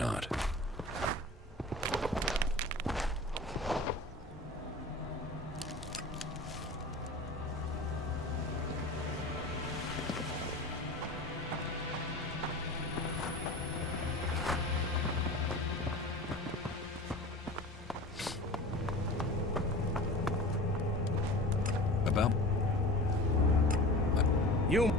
not. About... You...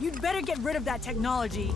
You'd better get rid of that technology.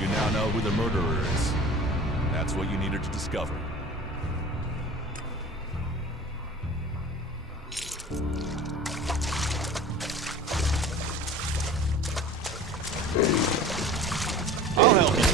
You now know who the murderer is. That's what you needed to discover. I'll help you.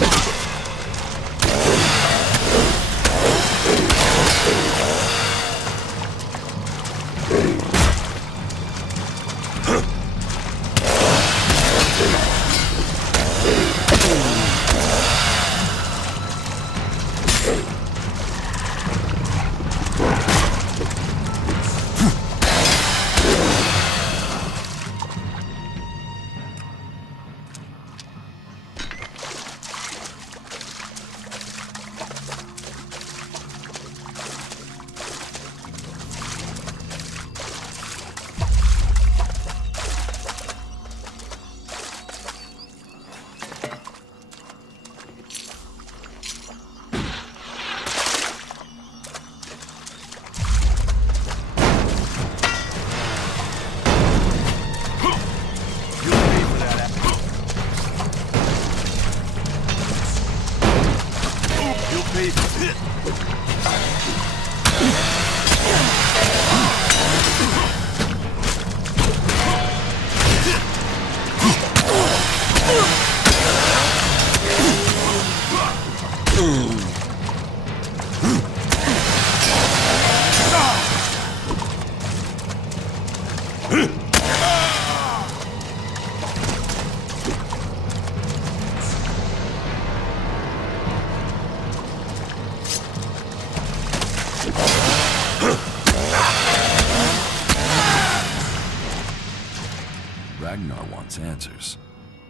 Ragnar wants answers.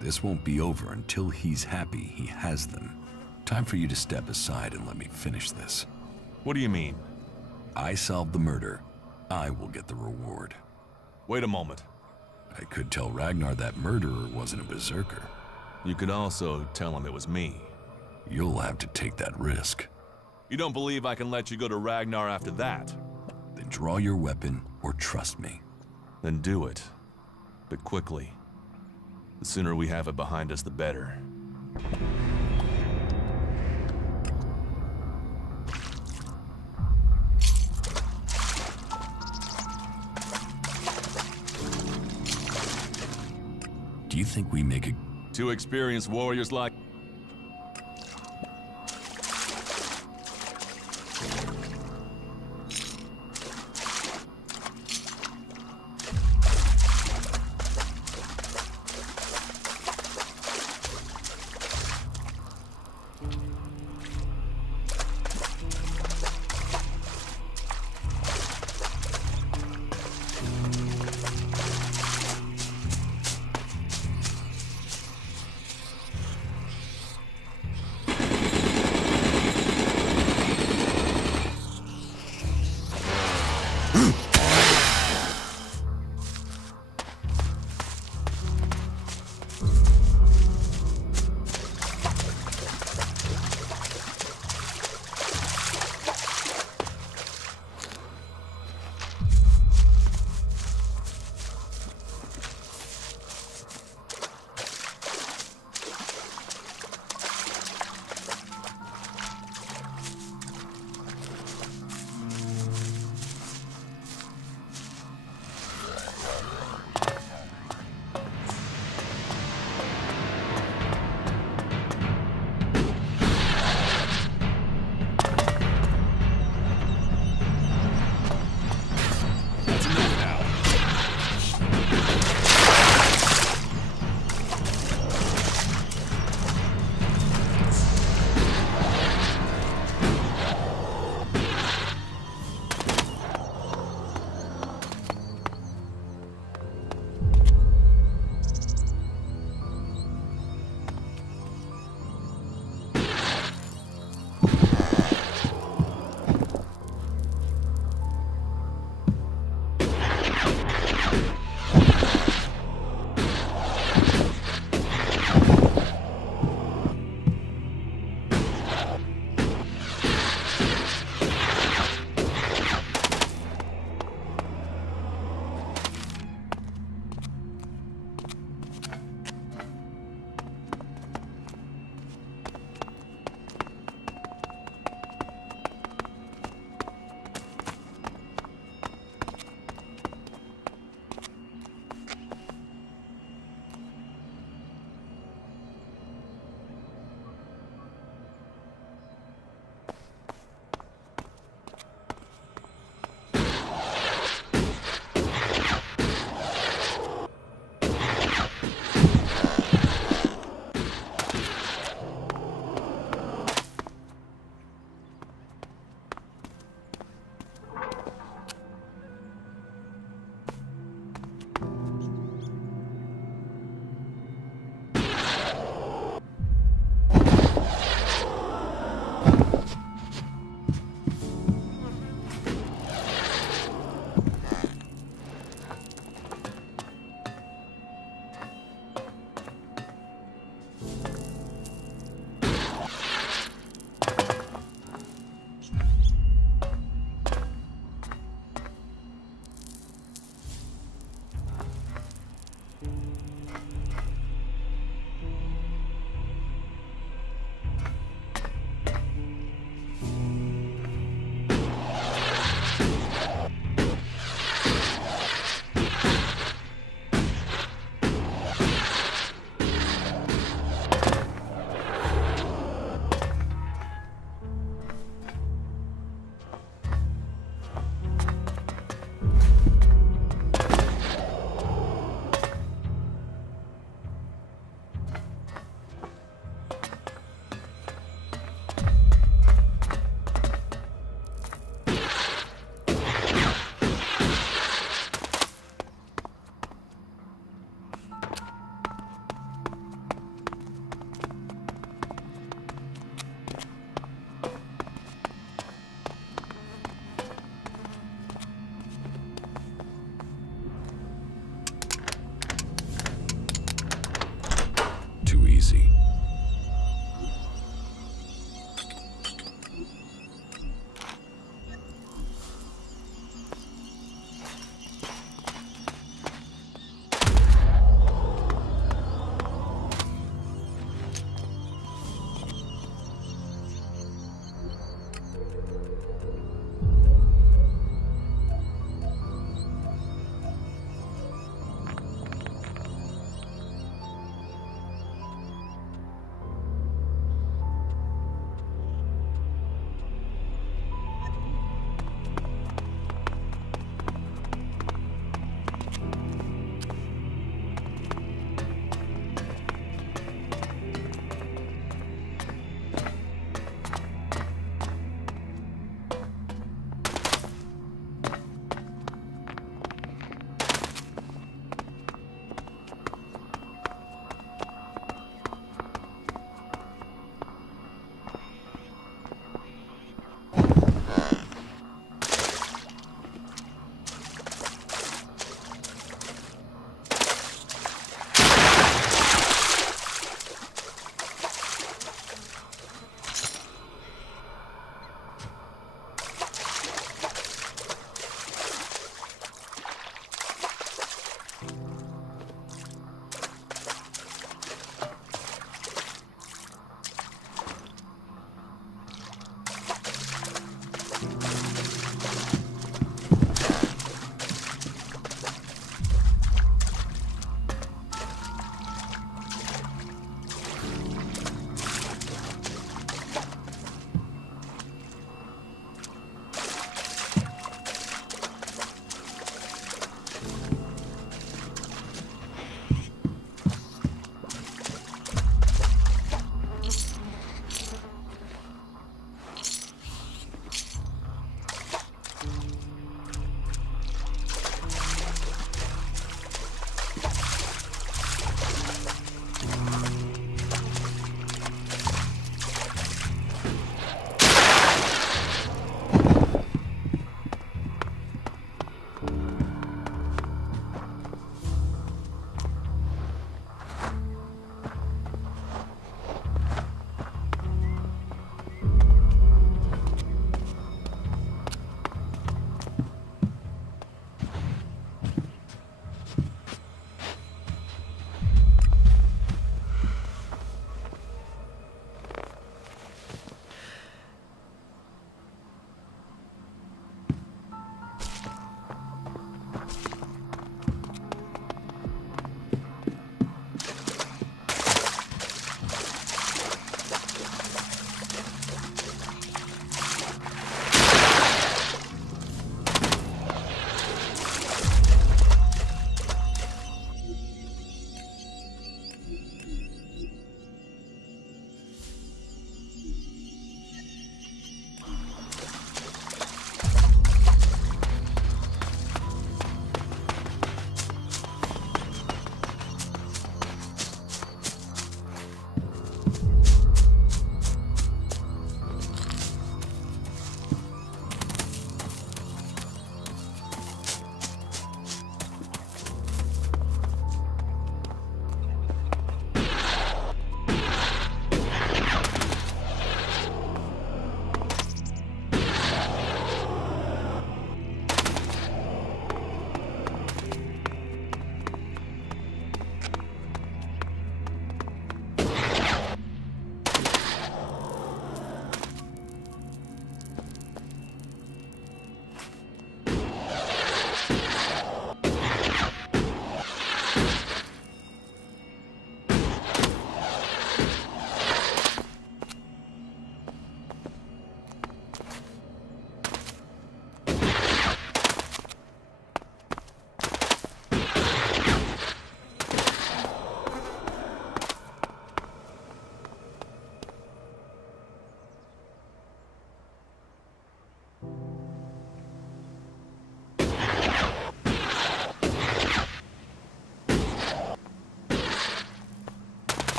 This won't be over until he's happy he has them. Time for you to step aside and let me finish this. What do you mean? I solved the murder. I will get the reward. Wait a moment. I could tell Ragnar that murderer wasn't a berserker. You could also tell him it was me. You'll have to take that risk. You don't believe I can let you go to Ragnar after that? Then draw your weapon or trust me. Then do it. But quickly. The sooner we have it behind us, the better. Do you think we make a... Two experienced warriors like...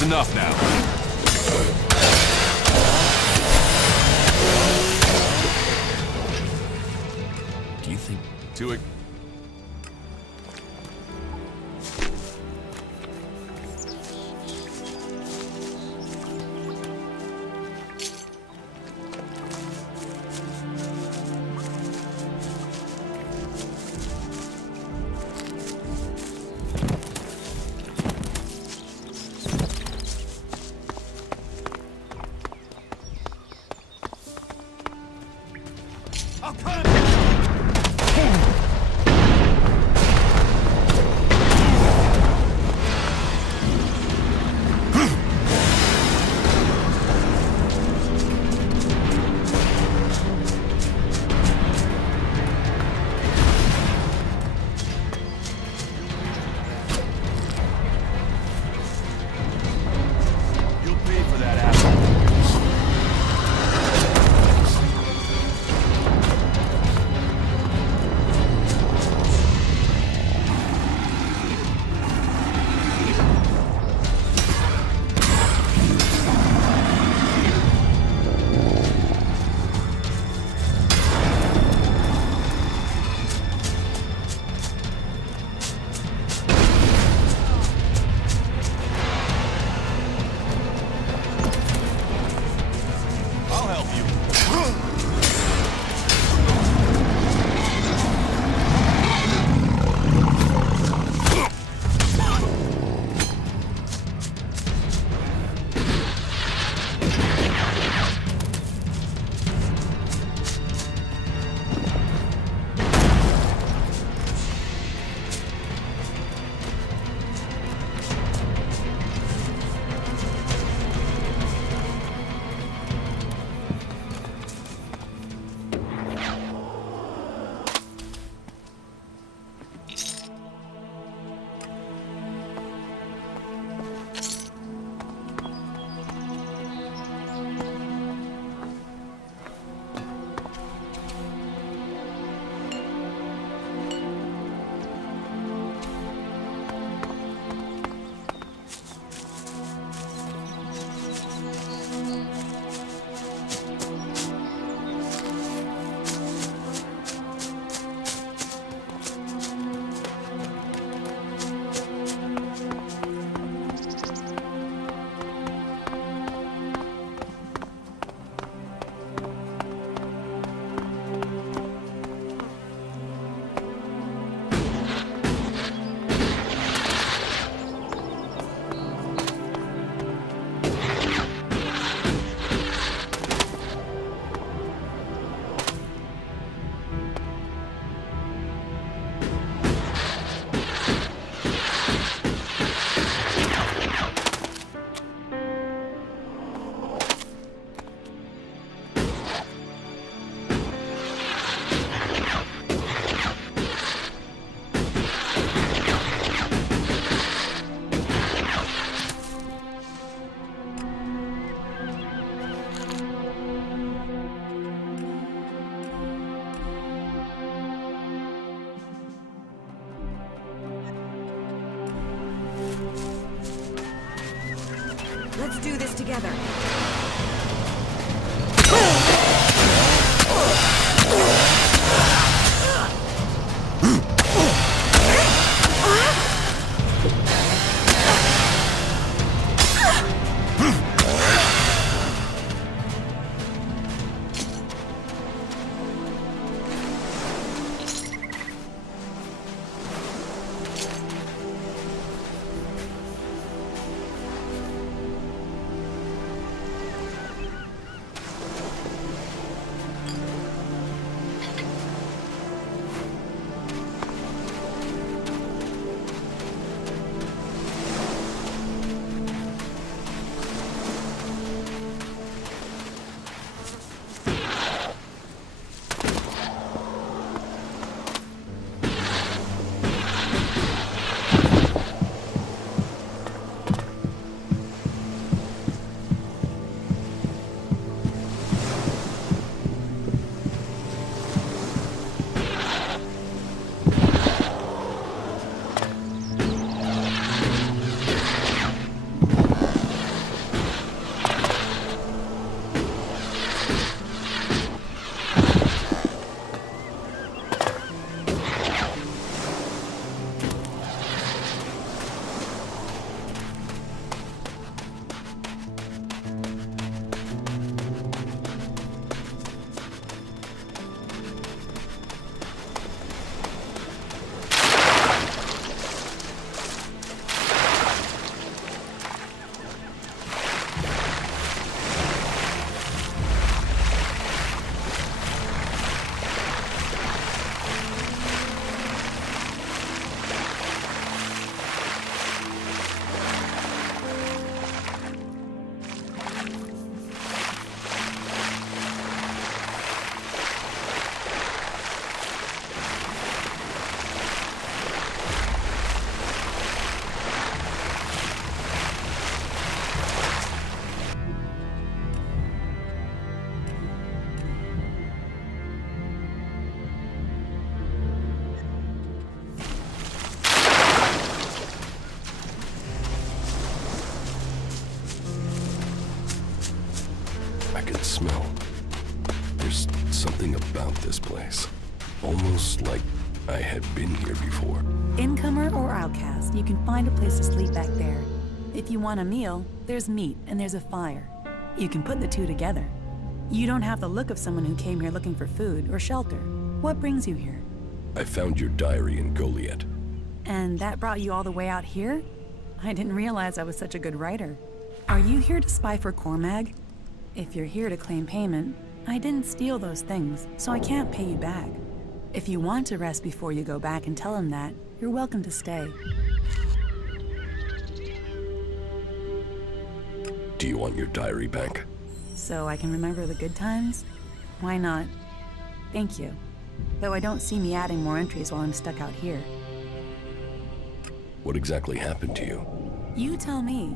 That's enough now. Do you think... To it. Let's do this together. I can smell. There's something about this place. Almost like I had been here before. Incomer or outcast, you can find a place to sleep back there. If you want a meal, there's meat and there's a fire. You can put the two together. You don't have the look of someone who came here looking for food or shelter. What brings you here? I found your diary in Goliath. And that brought you all the way out here? I didn't realize I was such a good writer. Are you here to spy for Cormag? If you're here to claim payment, I didn't steal those things, so I can't pay you back. If you want to rest before you go back and tell him that, you're welcome to stay. Do you want your diary back? So I can remember the good times? Why not? Thank you. Though I don't see me adding more entries while I'm stuck out here. What exactly happened to you? You tell me.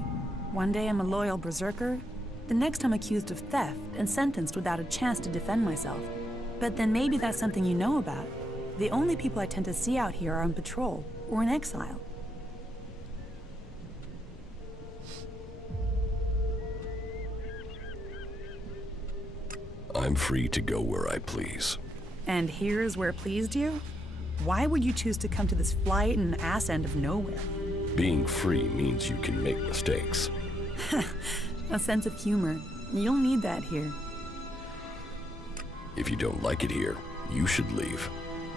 One day I'm a loyal berserker, the next I'm accused of theft and sentenced without a chance to defend myself. But then maybe that's something you know about. The only people I tend to see out here are on patrol or in exile. I'm free to go where I please. And here's where pleased you? Why would you choose to come to this flight and ass end of nowhere? Being free means you can make mistakes. A sense of humor. You'll need that here. If you don't like it here, you should leave.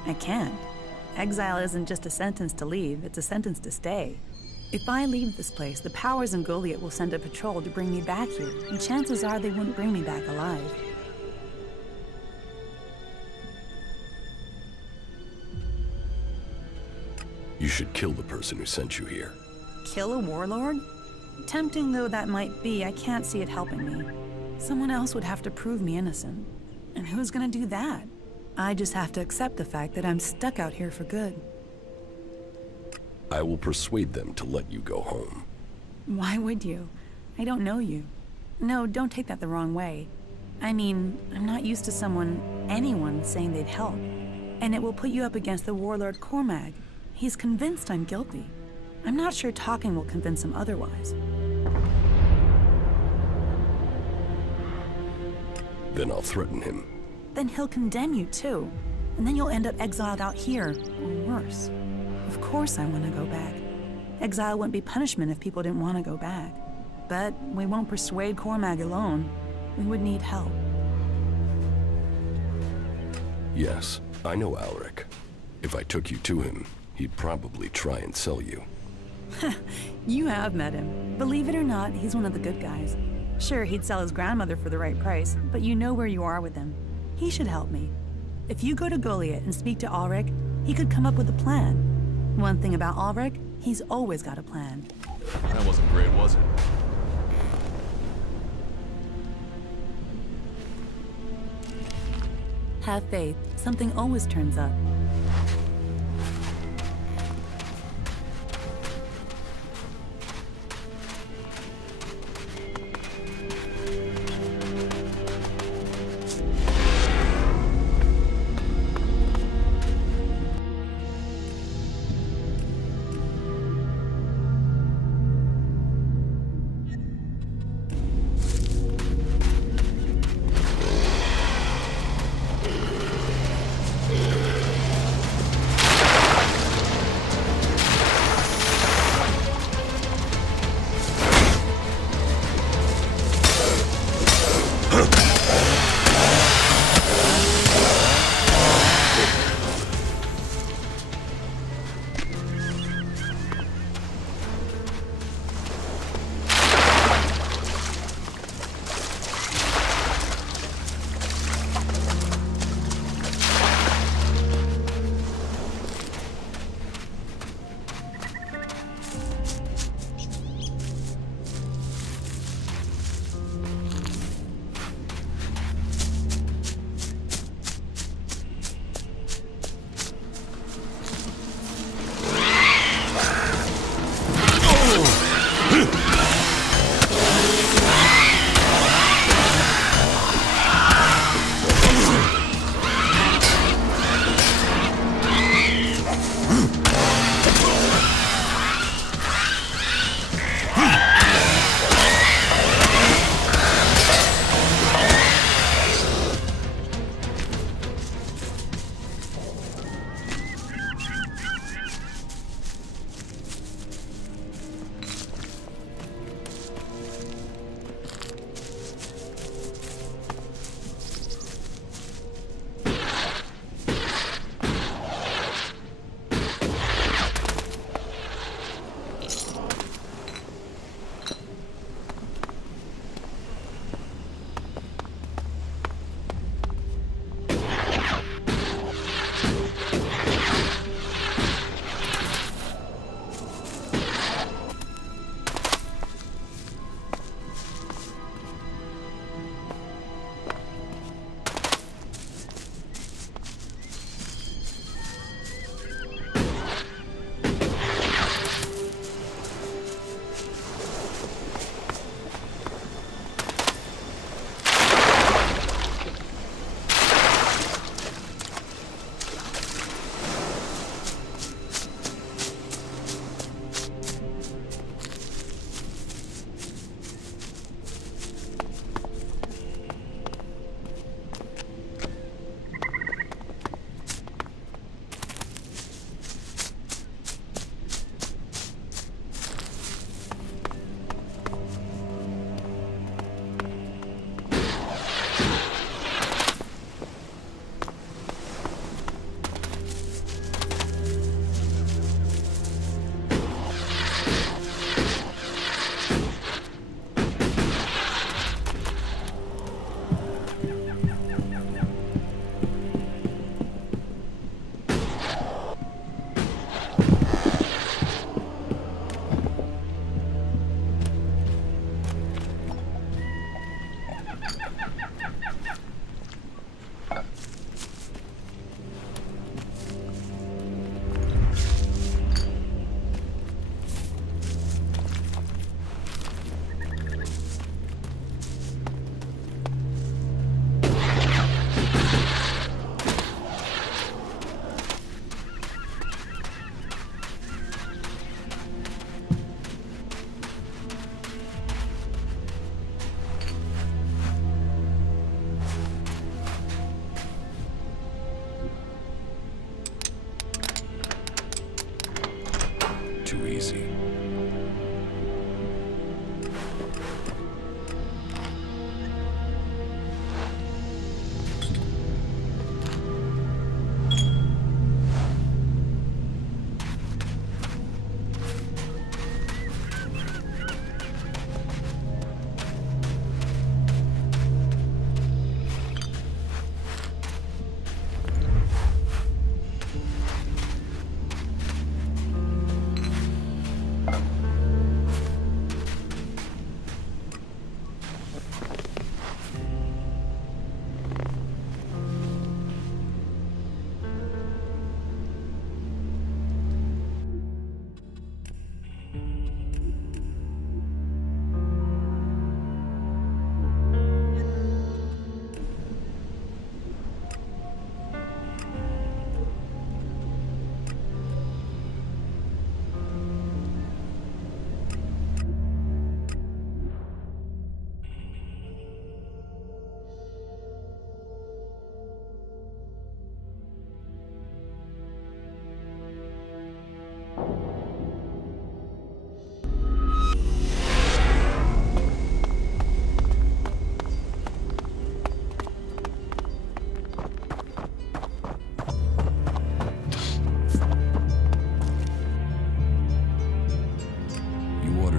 I can't. Exile isn't just a sentence to leave, it's a sentence to stay. If I leave this place, the powers in Goliath will send a patrol to bring me back here, and chances are they wouldn't bring me back alive. You should kill the person who sent you here. Kill a warlord? Tempting though that might be, I can't see it helping me. Someone else would have to prove me innocent. And who's gonna do that? I just have to accept the fact that I'm stuck out here for good. I will persuade them to let you go home. Why would you? I don't know you. No, don't take that the wrong way. I mean, I'm not used to anyone saying they'd help. And it will put you up against the warlord Cormag. He's convinced I'm guilty. I'm not sure talking will convince him otherwise. Then I'll threaten him. Then he'll condemn you too. And then you'll end up exiled out here, or worse. Of course I want to go back. Exile wouldn't be punishment if people didn't want to go back. But we won't persuade Cormag alone. We would need help. Yes, I know Alric. If I took you to him, he'd probably try and sell you. You have met him. Believe it or not, he's one of the good guys. Sure, he'd sell his grandmother for the right price, but you know where you are with him. He should help me. If you go to Goliath and speak to Ulrich, he could come up with a plan. One thing about Ulrich, he's always got a plan. That wasn't great, was it? Have faith. Something always turns up.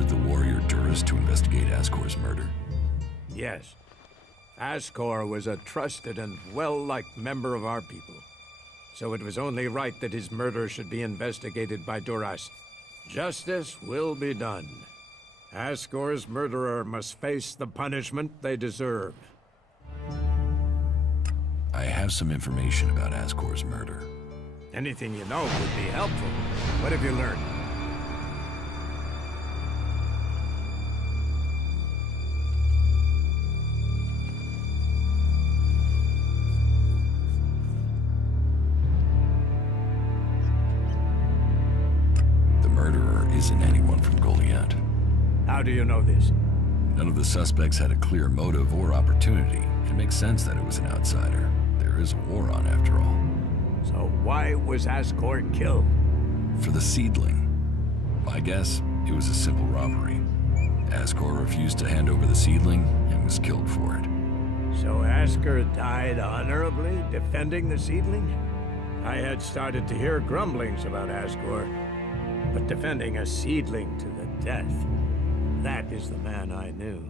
ordered the warrior Duras to investigate Ascor's murder? Yes. Ascor was a trusted and well-liked member of our people. So it was only right that his murder should be investigated by Duras. Justice will be done. Ascor's murderer must face the punishment they deserve. I have some information about Ascor's murder. Anything you know would be helpful. What have you learned? The murderer isn't anyone from Goliath. How do you know this? None of the suspects had a clear motive or opportunity. It makes sense that it was an outsider. There is a war on, after all. So why was Ascor killed? For the seedling. My guess, it was a simple robbery. Ascor refused to hand over the seedling and was killed for it. So Ascor died honorably, defending the seedling? I had started to hear grumblings about Ascor, but defending a seedling to the death, that is the man I knew.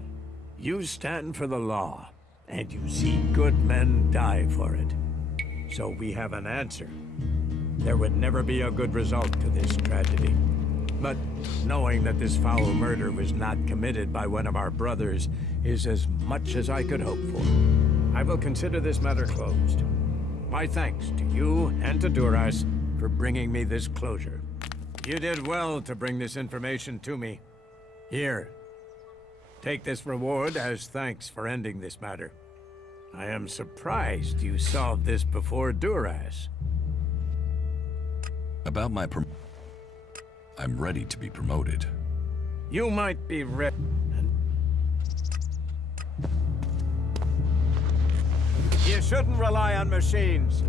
You stand for the law, and you see good men die for it. So we have an answer. There would never be a good result to this tragedy. But knowing that this foul murder was not committed by one of our brothers is as much as I could hope for. I will consider this matter closed. My thanks to you and to Duras for bringing me this closure. You did well to bring this information to me. Here, take this reward as thanks for ending this matter. I am surprised you solved this before Duras. About my I'm ready to be promoted. You might be ready. You shouldn't rely on machines.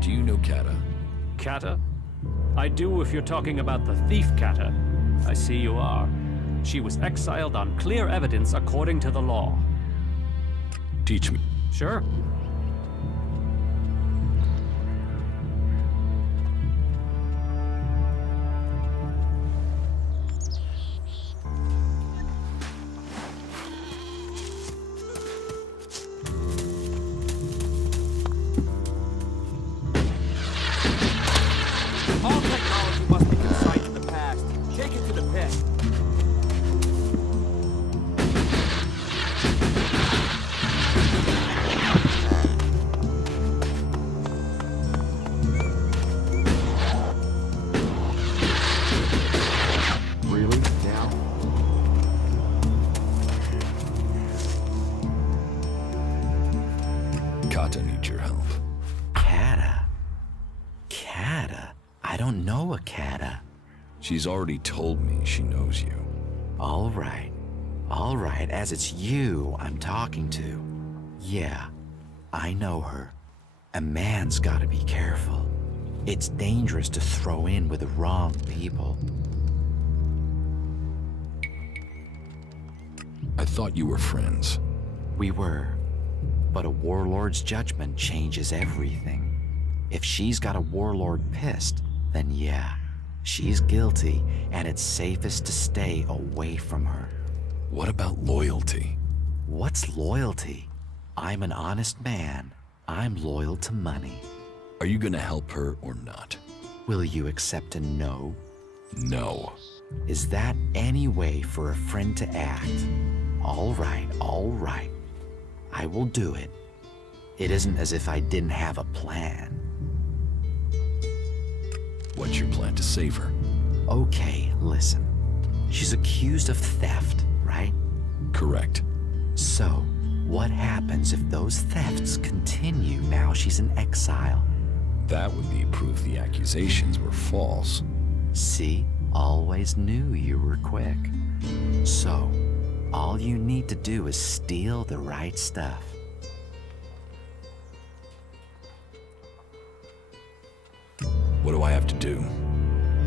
Do you know Kata? Kata? I do if you're talking about the thief Kata. I see you are. She was exiled on clear evidence according to the law. Teach me. Sure. All technology must be consigned to the past. Take it to the pit. Really? Now? Kata needs your help. Kata? Kata? I don't know a Kata. She's already told me she knows you. All right, as it's you I'm talking to. Yeah, I know her. A man's gotta be careful. It's dangerous to throw in with the wrong people. I thought you were friends. We were, but a warlord's judgment changes everything. If she's got a warlord pissed, then yeah, she's guilty, and it's safest to stay away from her. What about loyalty? What's loyalty? I'm an honest man. I'm loyal to money. Are you gonna help her or not? Will you accept a no? No. Is that any way for a friend to act? All right. I will do it. It isn't as if I didn't have a plan. What's your plan to save her? Okay, listen. She's accused of theft, right? Correct. So, what happens if those thefts continue now she's in exile? That would be proof the accusations were false. See? Always knew you were quick. So, all you need to do is steal the right stuff. What do I have to do?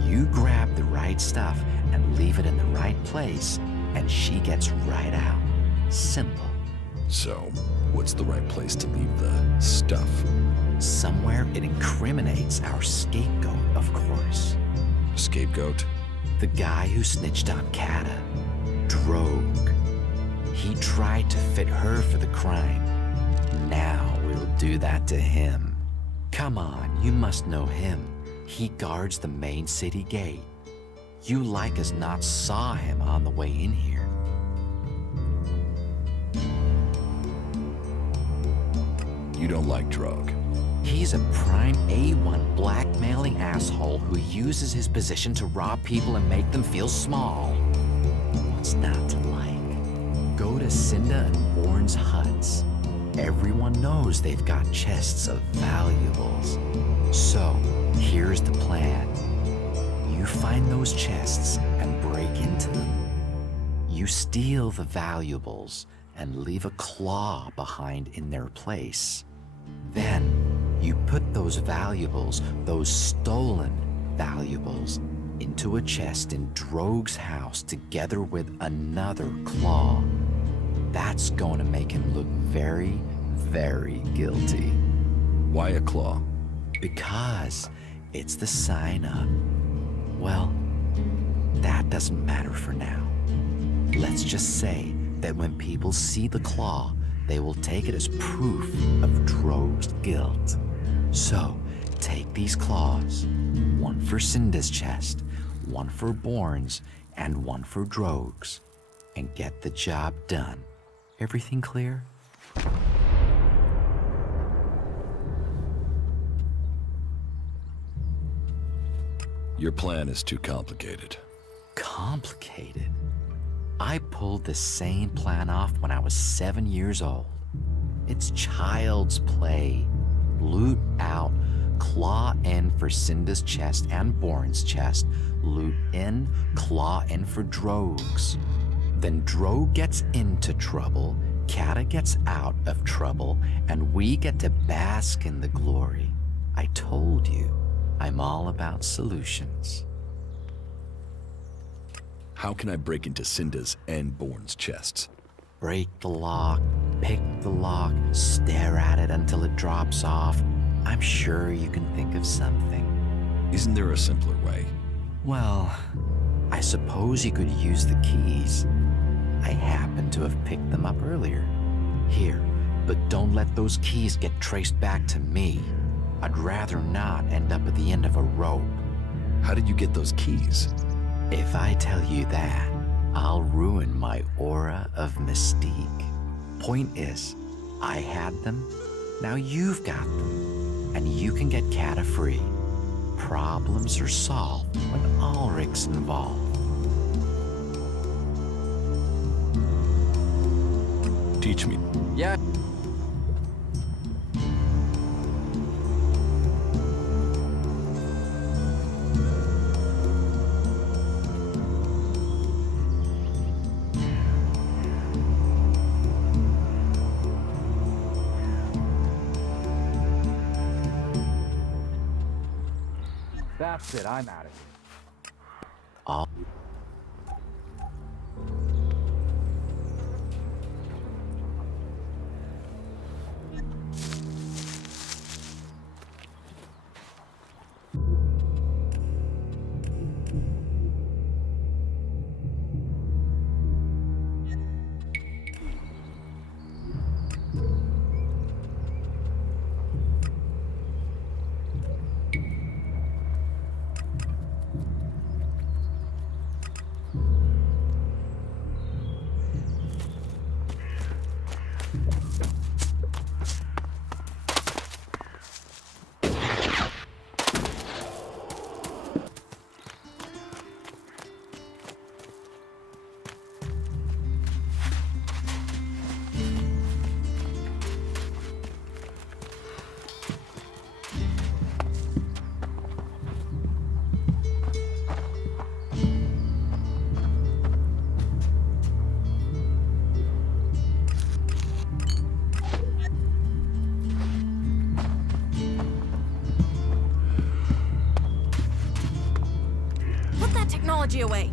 You grab the right stuff and leave it in the right place, and she gets right out. Simple. So, what's the right place to leave the stuff? Somewhere it incriminates our scapegoat, of course. Scapegoat? The guy who snitched on Kata. Drogue. He tried to fit her for the crime. Now we'll do that to him. Come on, you must know him. He guards the main city gate. You like as not saw him on the way in here. You don't like Drogue. He's a prime A1 blackmailing asshole who uses his position to rob people and make them feel small. What's not to like? Go to Cinda and Bourne's huts. Everyone knows they've got chests of valuables. So, here's the plan. You find those chests and break into them. You steal the valuables and leave a claw behind in their place. Then, you put those valuables, those stolen valuables, into a chest in Drogue's house together with another claw. That's going to make him look very, very guilty. Why a claw? Because it's the sign of, well, that doesn't matter for now. Let's just say that when people see the claw, they will take it as proof of Drogue's guilt. So, take these claws, one for Cinda's chest, one for Bourne's, and one for Drogue's, and get the job done. Everything clear? Your plan is too complicated. Complicated? I pulled the same plan off when I was 7 years old. It's child's play. Loot out, claw in for Cinda's chest and Bourne's chest, loot in, claw in for Drogue's. Then Drogue gets into trouble, Kata gets out of trouble, and we get to bask in the glory. I told you, I'm all about solutions. How can I break into Cinda's and Bourne's chests? Break the lock, pick the lock, stare at it until it drops off. I'm sure you can think of something. Isn't there a simpler way? Well, I suppose you could use the keys. I happen to have picked them up earlier. Here, but don't let those keys get traced back to me. I'd rather not end up at the end of a rope. How did you get those keys? If I tell you that, I'll ruin my aura of mystique. Point is, I had them, now you've got them, and you can get Kata free. Problems are solved when Ulrich's involved. Teach me. Yeah. That's it, I'm out of here. All technology away.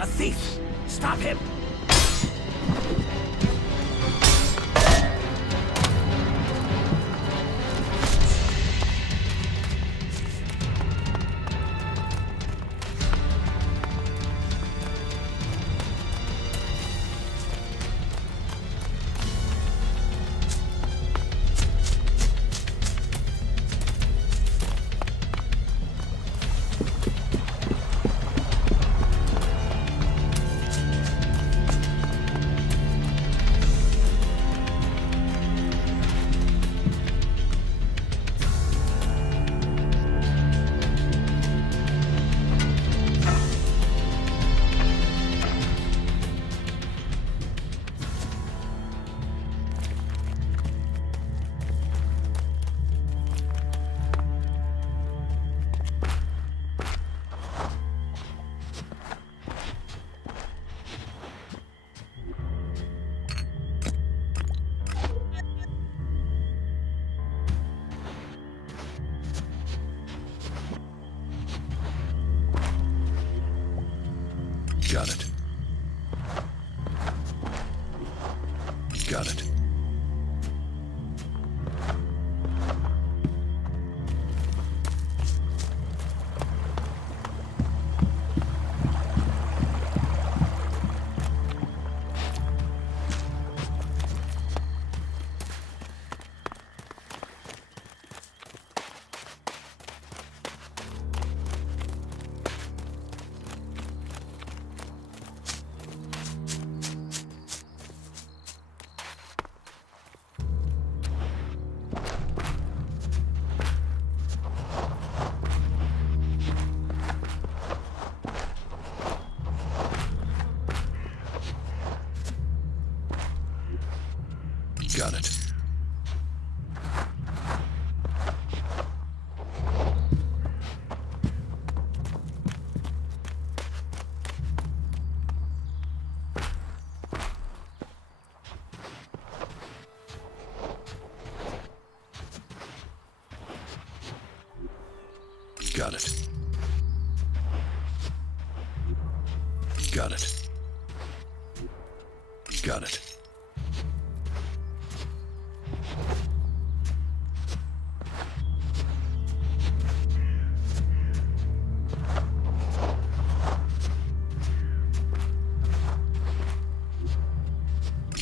A thief! Stop him! Got it. Got it. Got it. Got it. Got it. Got it.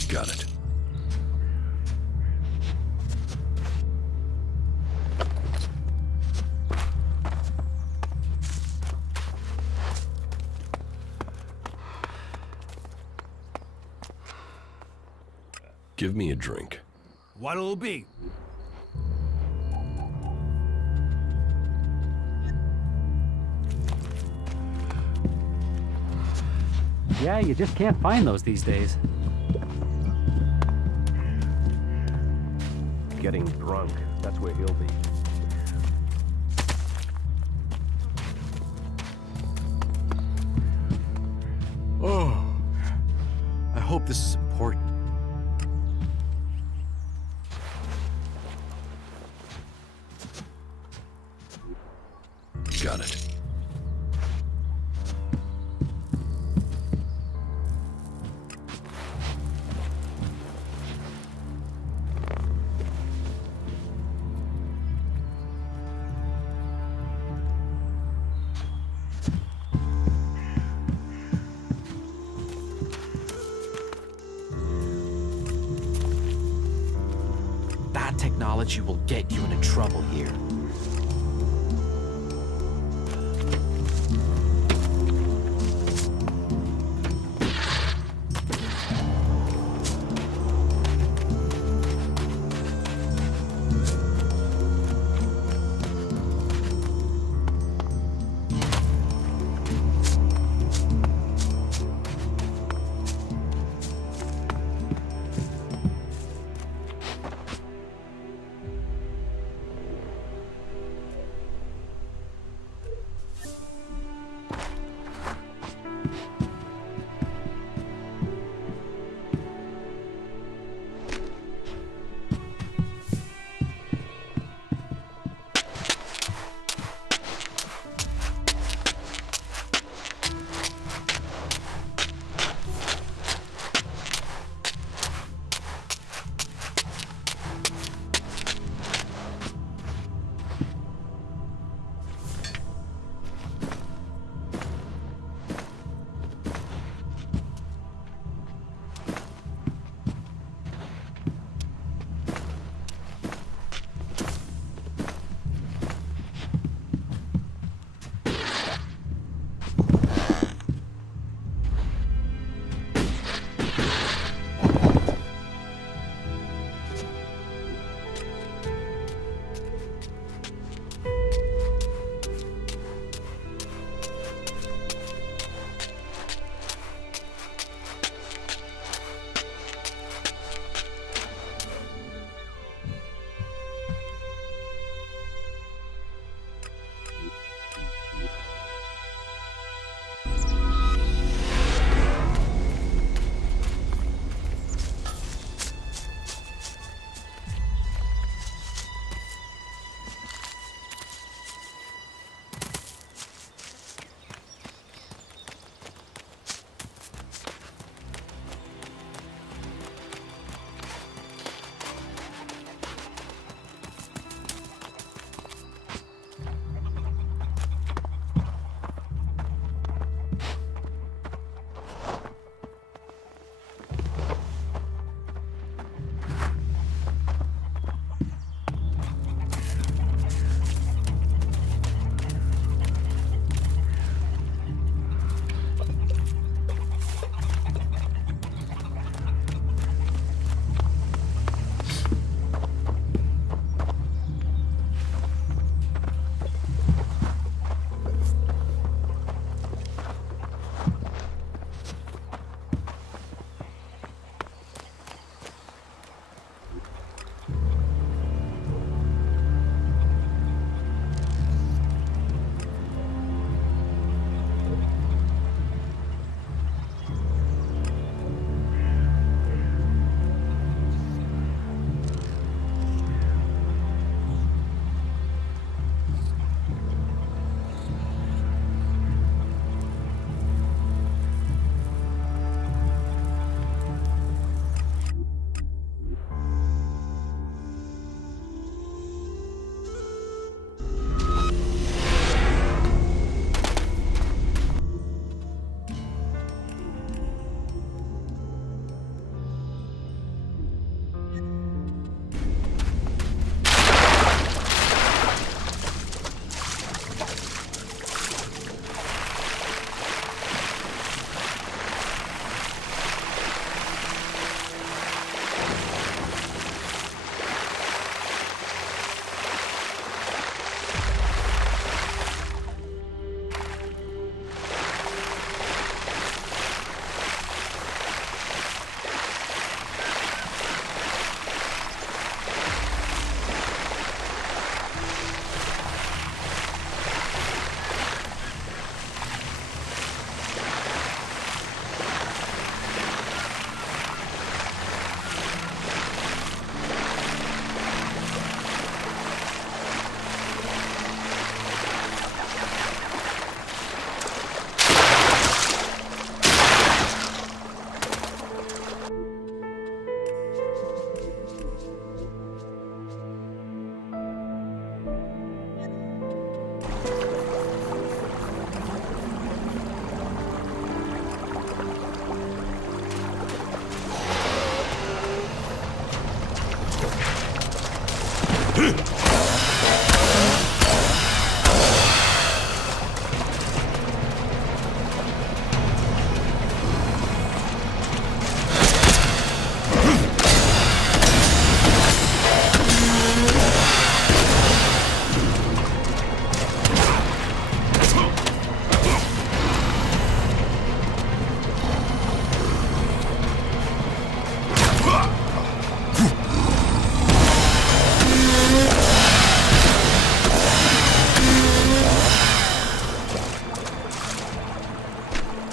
Got it. Give me a drink. What'll it be? Yeah, you just can't find those these days. Getting drunk. That's where he'll be. Oh, I hope this is important. Got it. That technology will get you into trouble here.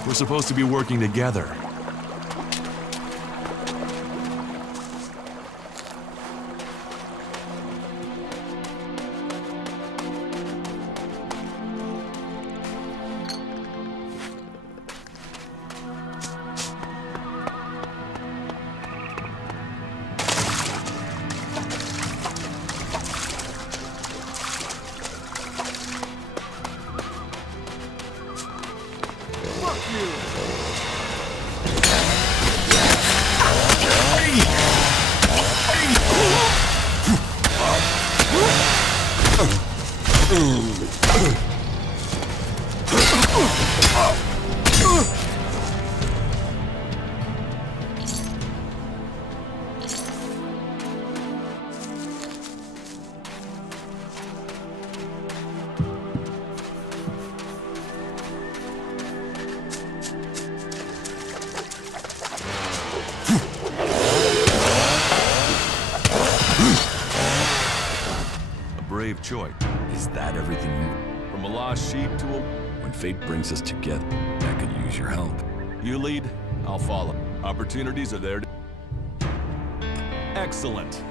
We're supposed to be working together. Brave choice. Is that everything you... From a lost sheep to a... When fate brings us together, I could use your help. You lead, I'll follow. Opportunities are there to... Excellent.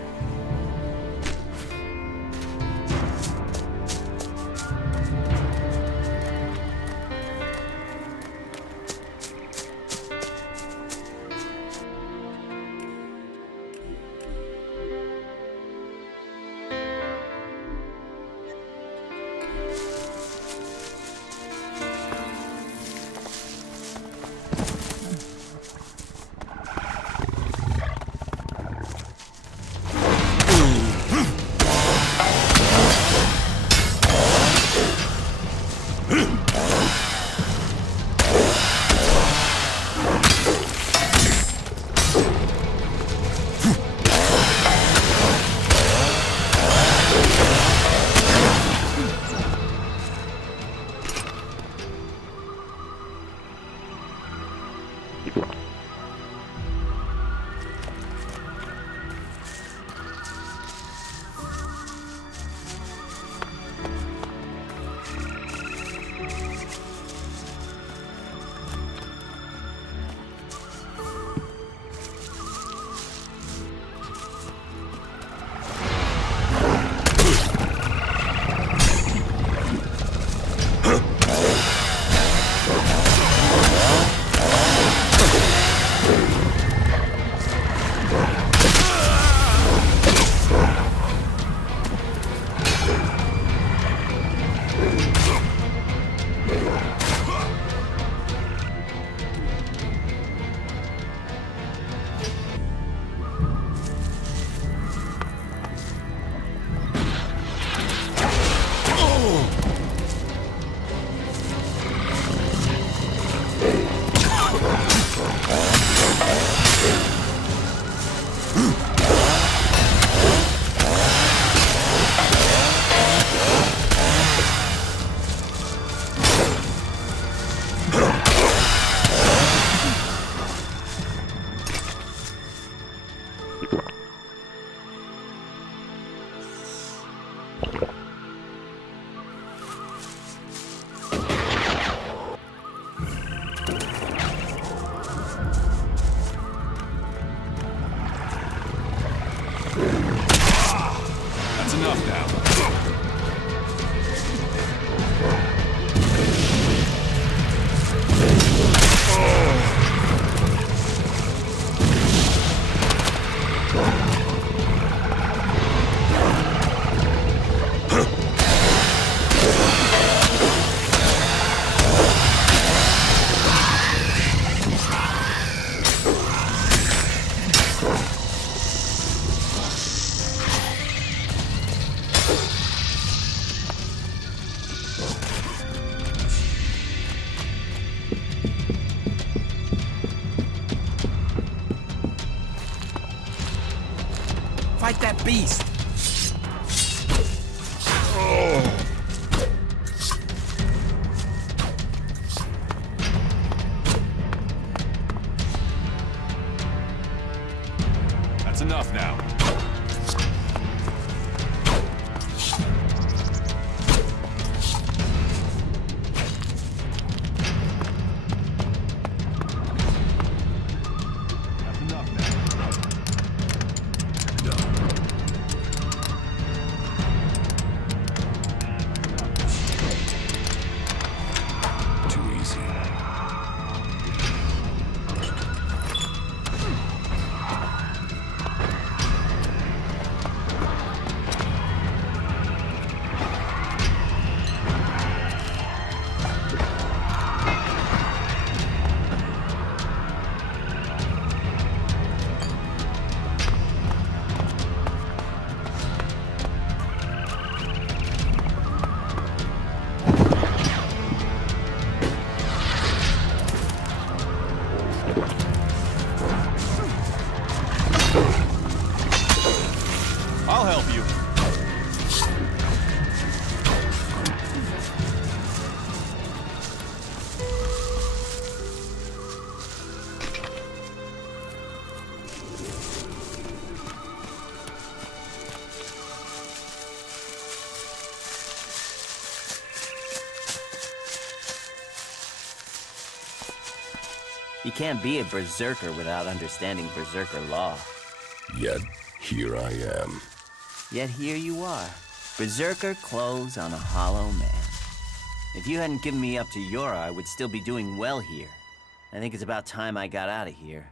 Fight that beast! That's enough now. That's enough now. Too easy. I'll help you. You can't be a berserker without understanding berserker law. Yet, here I am. Yet here you are. Berserker clothes on a hollow man. If you hadn't given me up to Yora, I would still be doing well here. I think it's about time I got out of here.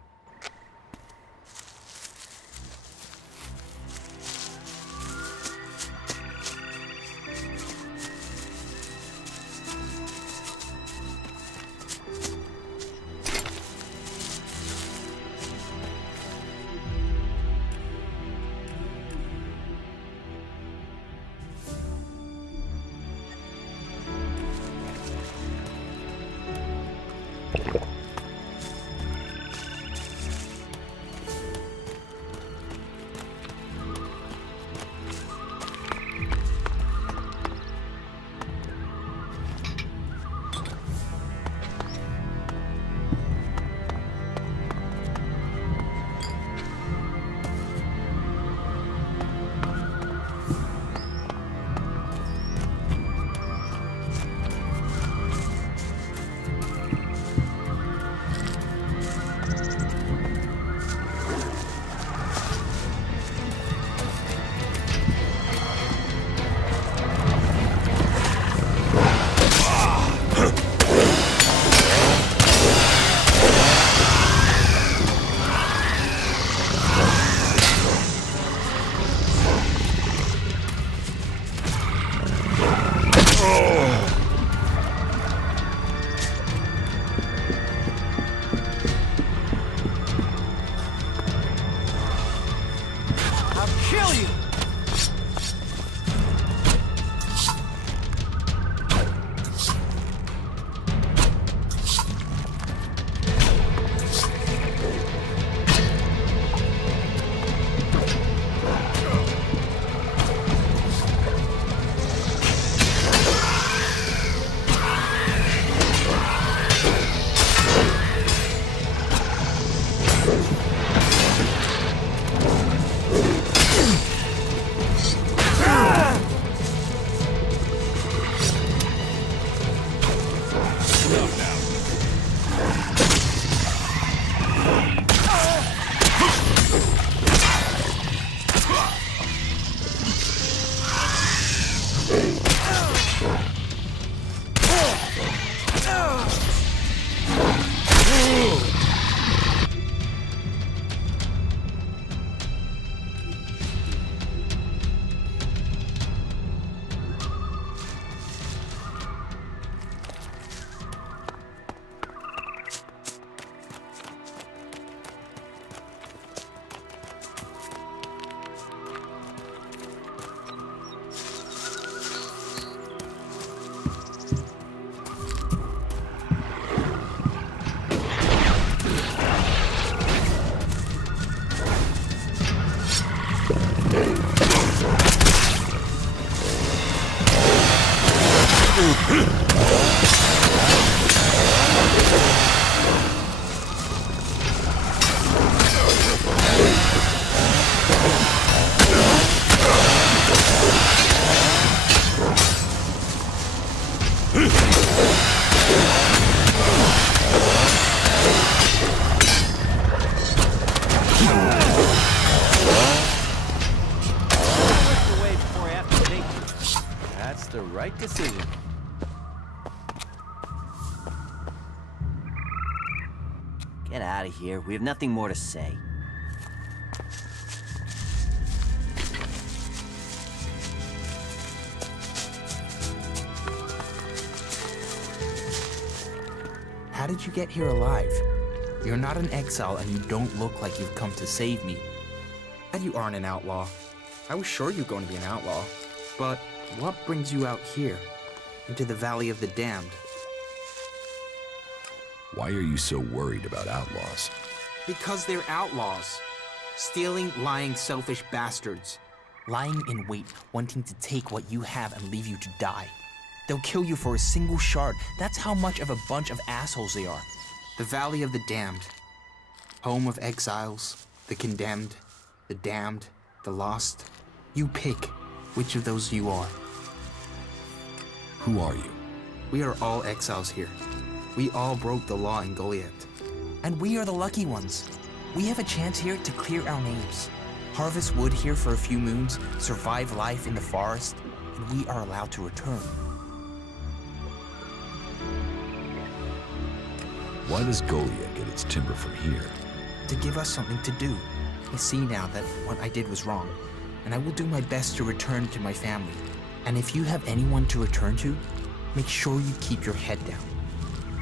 That's the right decision. Get out of here. We have nothing more to say. How did you get here alive? You're not an exile and you don't look like you've come to save me. And you aren't an outlaw. I was sure you were going to be an outlaw. But what brings you out here? Into the Valley of the Damned? Why are you so worried about outlaws? Because they're outlaws. Stealing, lying, selfish bastards. Lying in wait, wanting to take what you have and leave you to die. They'll kill you for a single shard. That's how much of a bunch of assholes they are. The Valley of the Damned. Home of exiles, the condemned, the damned, the lost. You pick which of those you are. Who are you? We are all exiles here. We all broke the law in Goliath. And we are the lucky ones. We have a chance here to clear our names. Harvest wood here for a few moons, survive life in the forest, and we are allowed to return. Why does Goliath get its timber from here? To give us something to do. I see now that what I did was wrong, and I will do my best to return to my family. And if you have anyone to return to, make sure you keep your head down.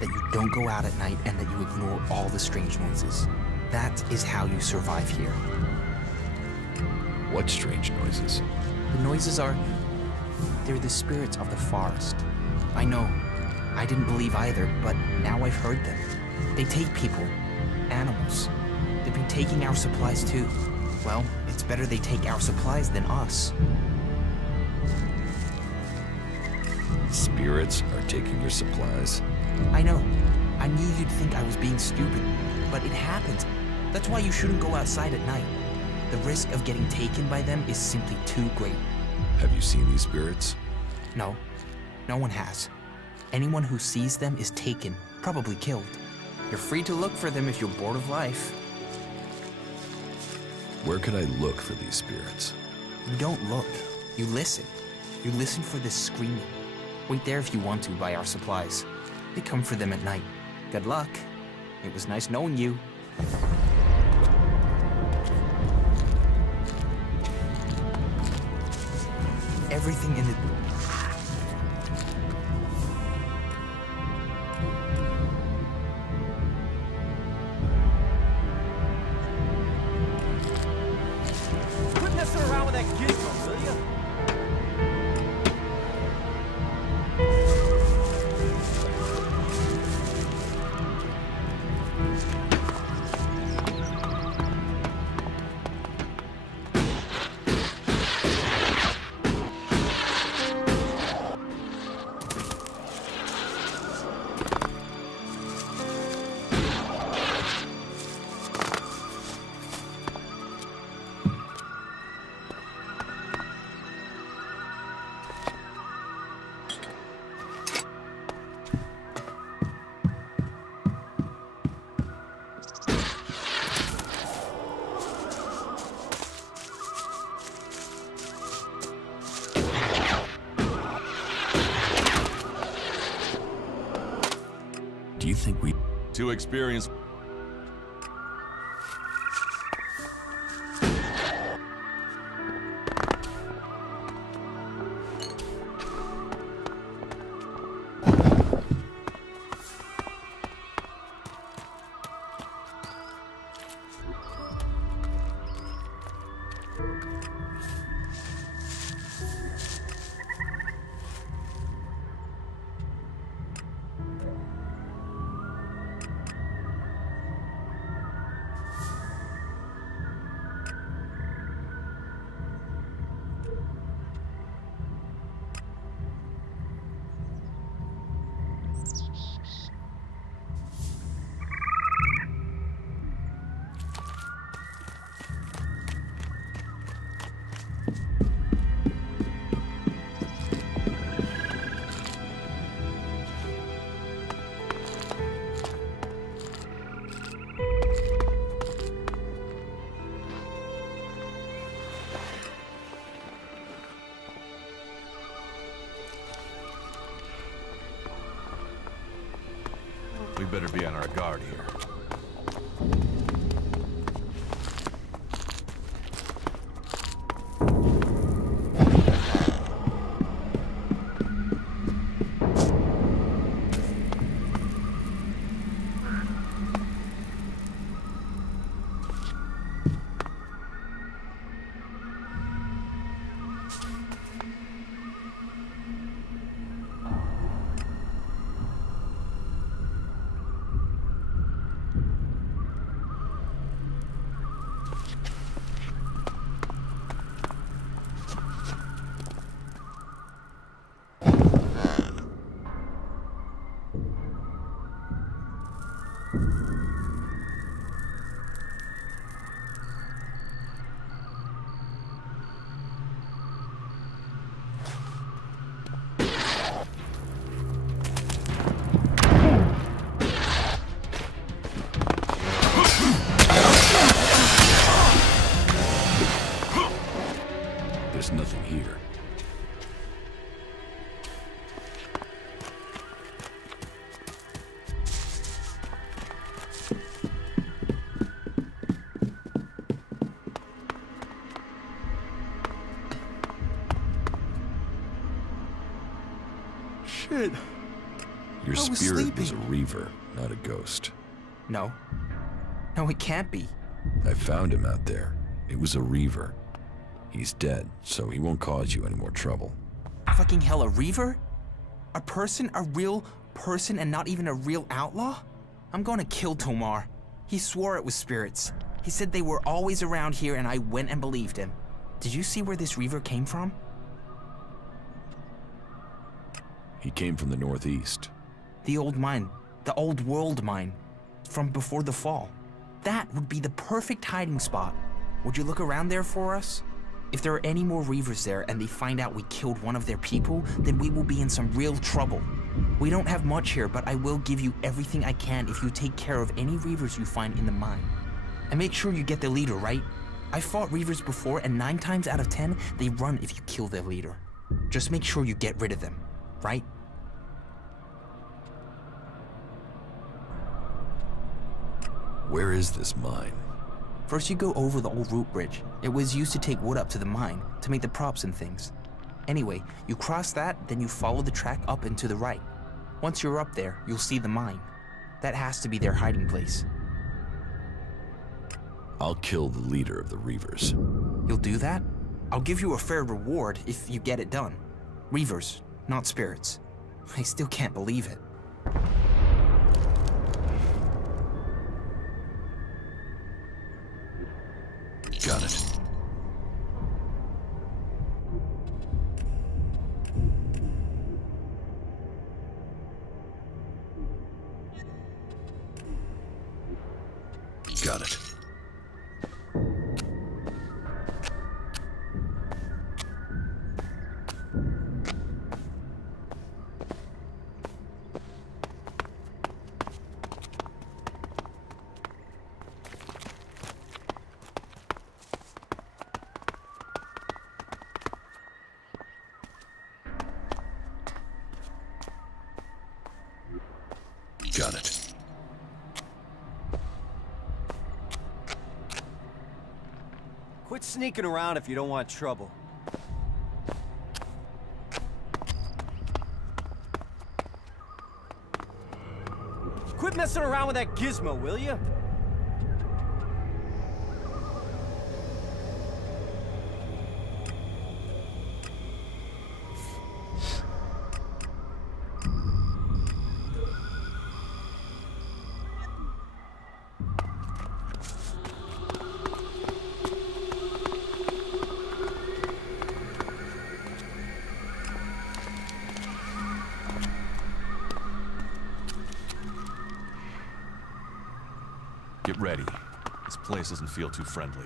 That you don't go out at night and that you ignore all the strange noises. That is how you survive here. What strange noises? The noises are... they're the spirits of the forest. I know. I didn't believe either, but now I've heard them. They take people. Animals. They've been taking our supplies too. Well, it's better they take our supplies than us. Spirits are taking your supplies? I know. I knew you'd think I was being stupid, but it happens. That's why you shouldn't go outside at night. The risk of getting taken by them is simply too great. Have you seen these spirits? No. No one has. Anyone who sees them is taken, probably killed. You're free to look for them if you're bored of life. Where could I look for these spirits? You don't look. You listen. You listen for this screaming. Wait there if you want to buy our supplies. They come for them at night. Good luck. It was nice knowing you. Everything in the... Quit messing around with that gizmo, will ya? Do you think we... To experience... better be on our guard here. There's nothing here. Shit. Your I was spirit was a sleeping. reaver, not a ghost. No. No, it can't be. I found him out there. It was a reaver. He's dead, so he won't cause you any more trouble. Fucking hell, a reaver? A person? A real person and not even a real outlaw? I'm gonna kill Tomar. He swore it was spirits. He said they were always around here and I went and believed him. Did you see where this reaver came from? He came from the northeast. The old mine. The old world mine. From before the fall. That would be the perfect hiding spot. Would you look around there for us? If there are any more reavers there and they find out we killed one of their people, then we will be in some real trouble. We don't have much here, but I will give you everything I can if you take care of any reavers you find in the mine. And make sure you get the leader, right? I fought reavers before and 9 times out of 10, they run if you kill their leader. Just make sure you get rid of them, right? Where is this mine? First you go over the old root bridge. It was used to take wood up to the mine, to make the props and things. Anyway, you cross that, then you follow the track up and to the right. Once you're up there, you'll see the mine. That has to be their hiding place. I'll kill the leader of the Reavers. You'll do that? I'll give you a fair reward if you get it done. Reavers, not spirits. I still can't believe it. Got it. Got it. Got it. Quit sneaking around if you don't want trouble. Quit messing around with that gizmo, will you? Get ready. This place doesn't feel too friendly.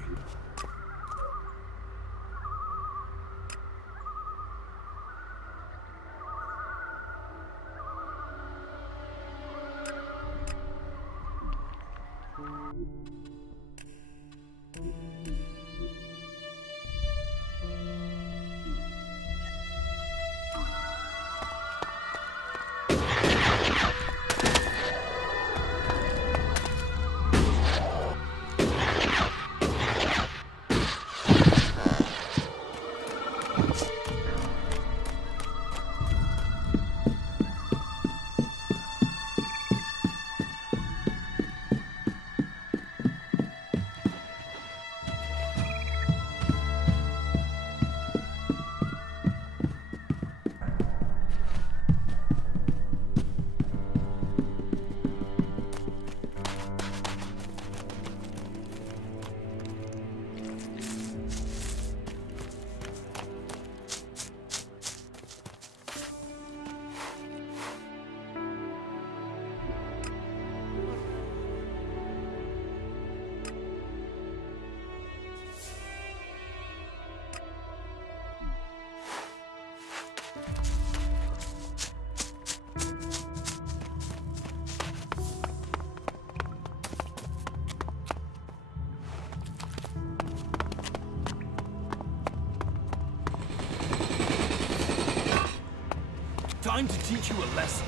Time to teach you a lesson.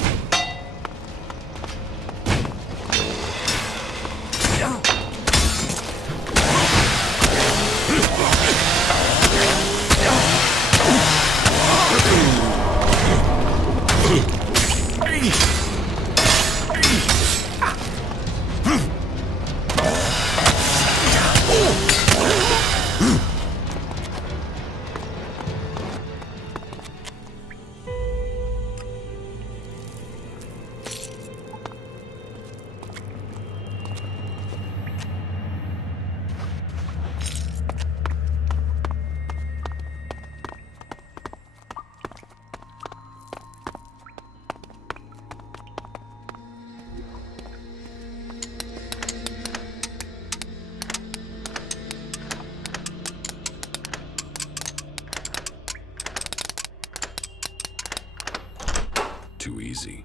Too easy.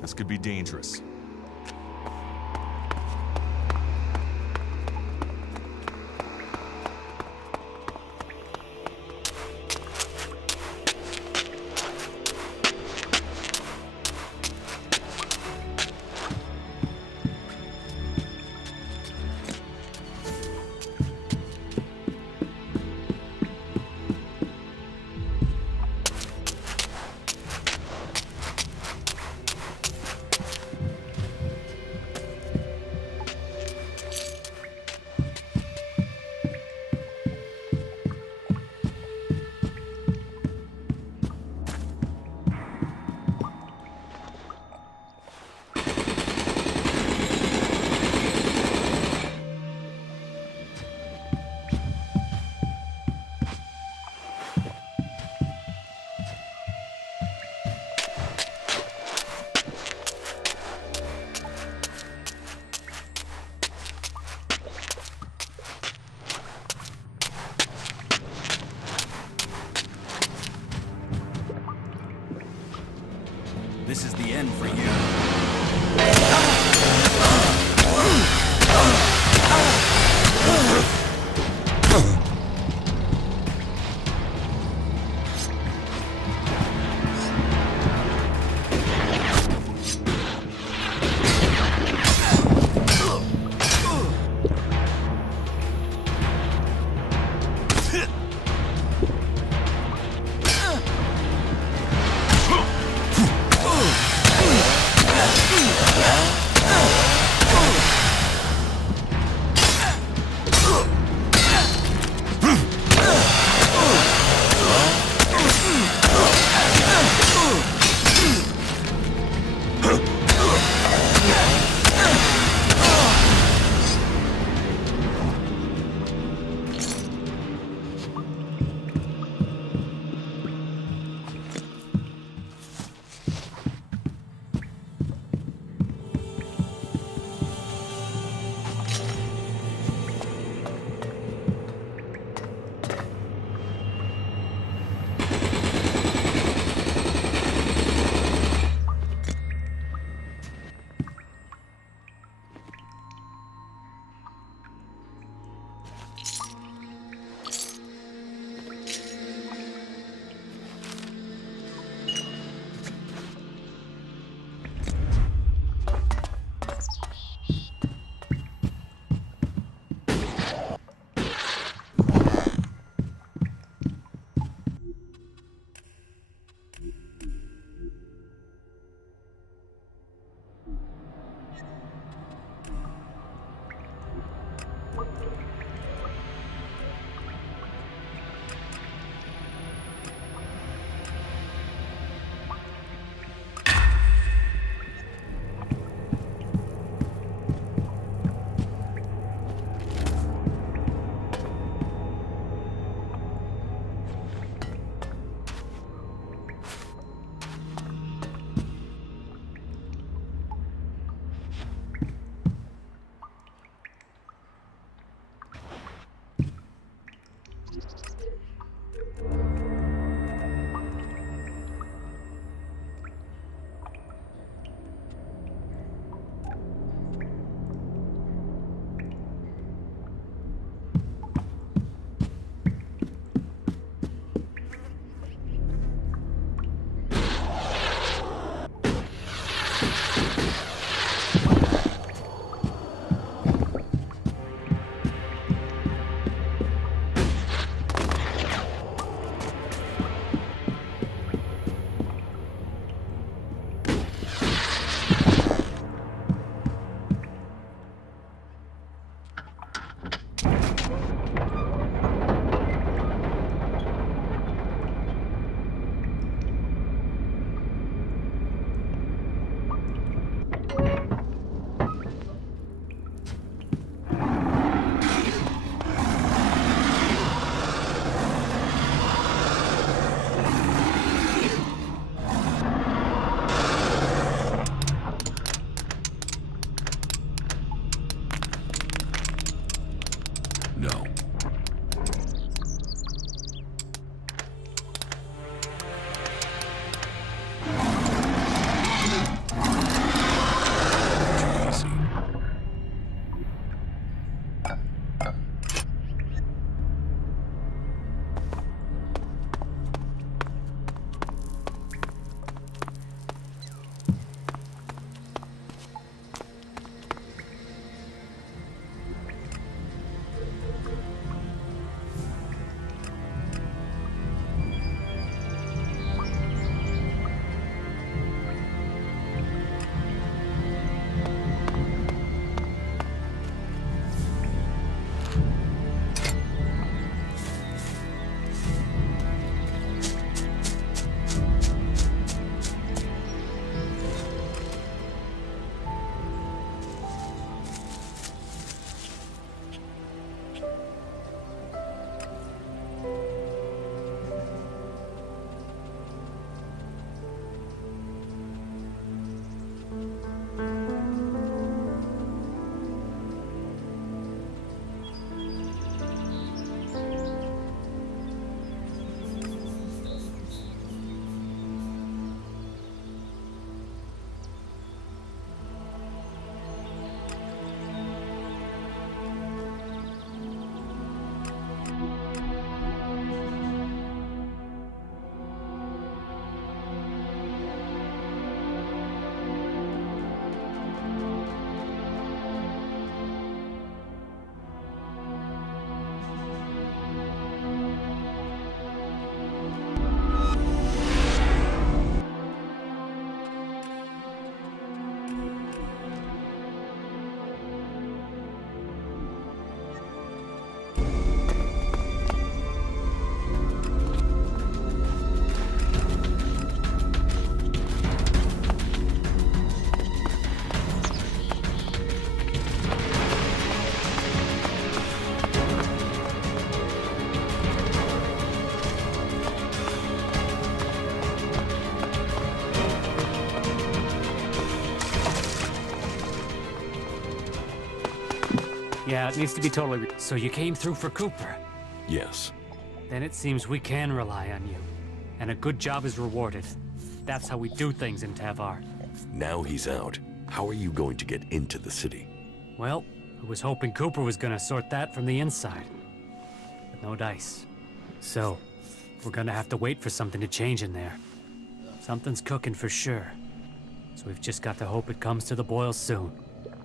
This could be dangerous. this is the end for you. Yeah, it needs to be totally... So you came through for Cooper? Yes. Then it seems we can rely on you. And a good job is rewarded. That's how we do things in Tavar. Now he's out. How are you going to get into the city? Well, I was hoping Cooper was gonna sort that from the inside. But no dice. So, we're gonna have to wait for something to change in there. Something's cooking for sure. So we've just got to hope it comes to the boil soon.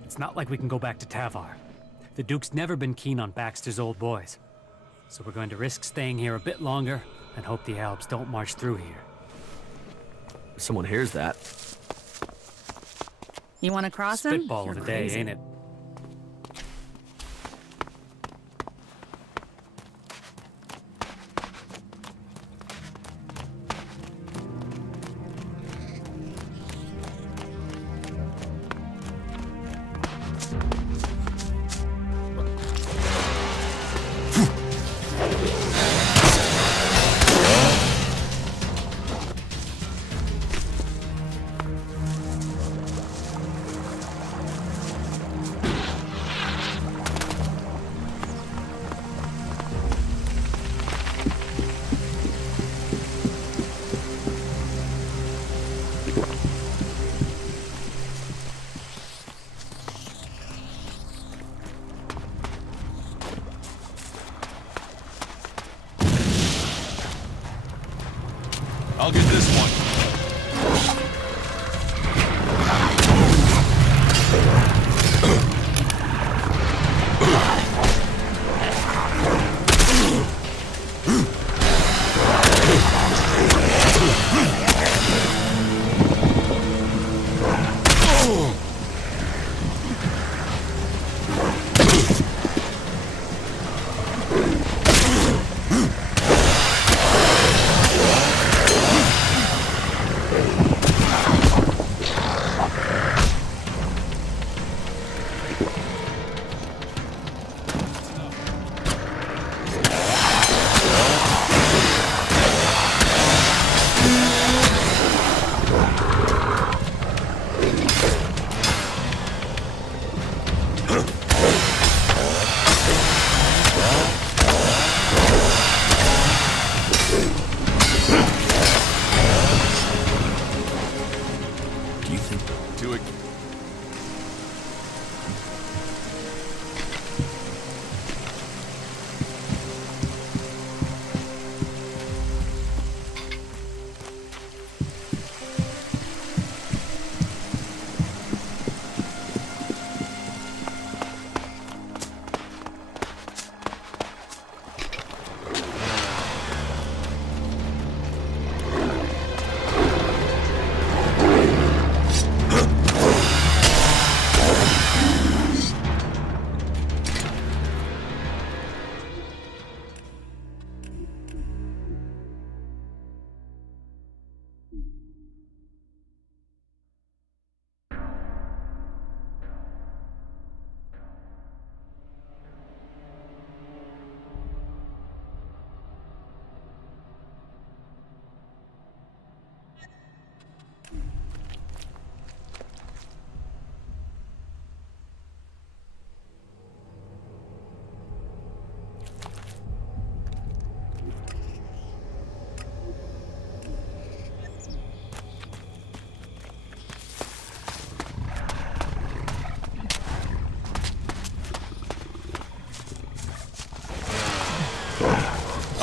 It's not like we can go back to Tavar. The Duke's never been keen on Baxter's old boys. So we're going to risk staying here a bit longer and hope the Alps don't march through here. If someone hears that. You want to cross him? Spitball of the day, ain't it? I'll get this one.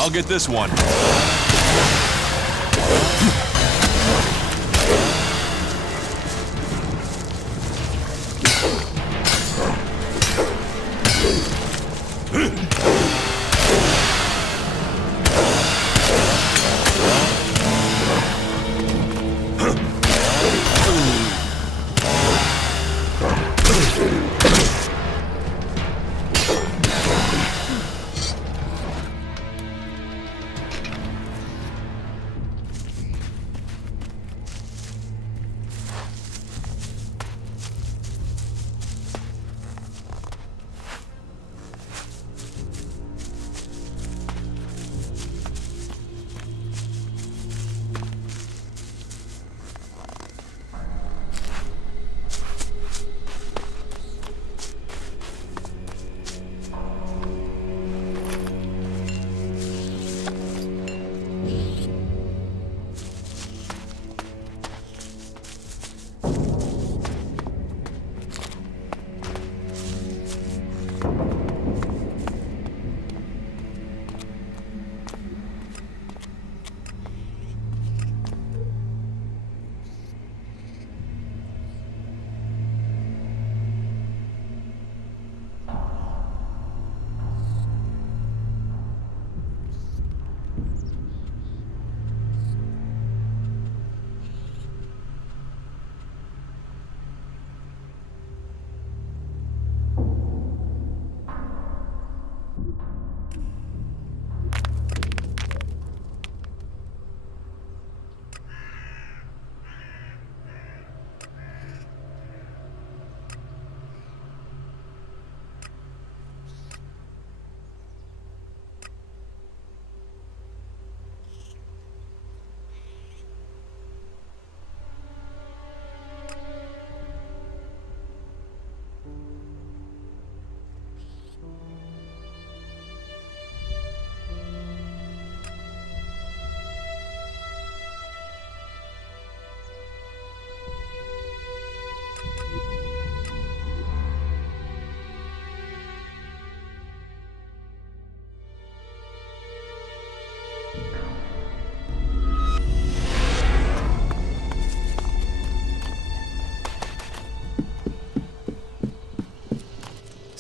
I'll get this one.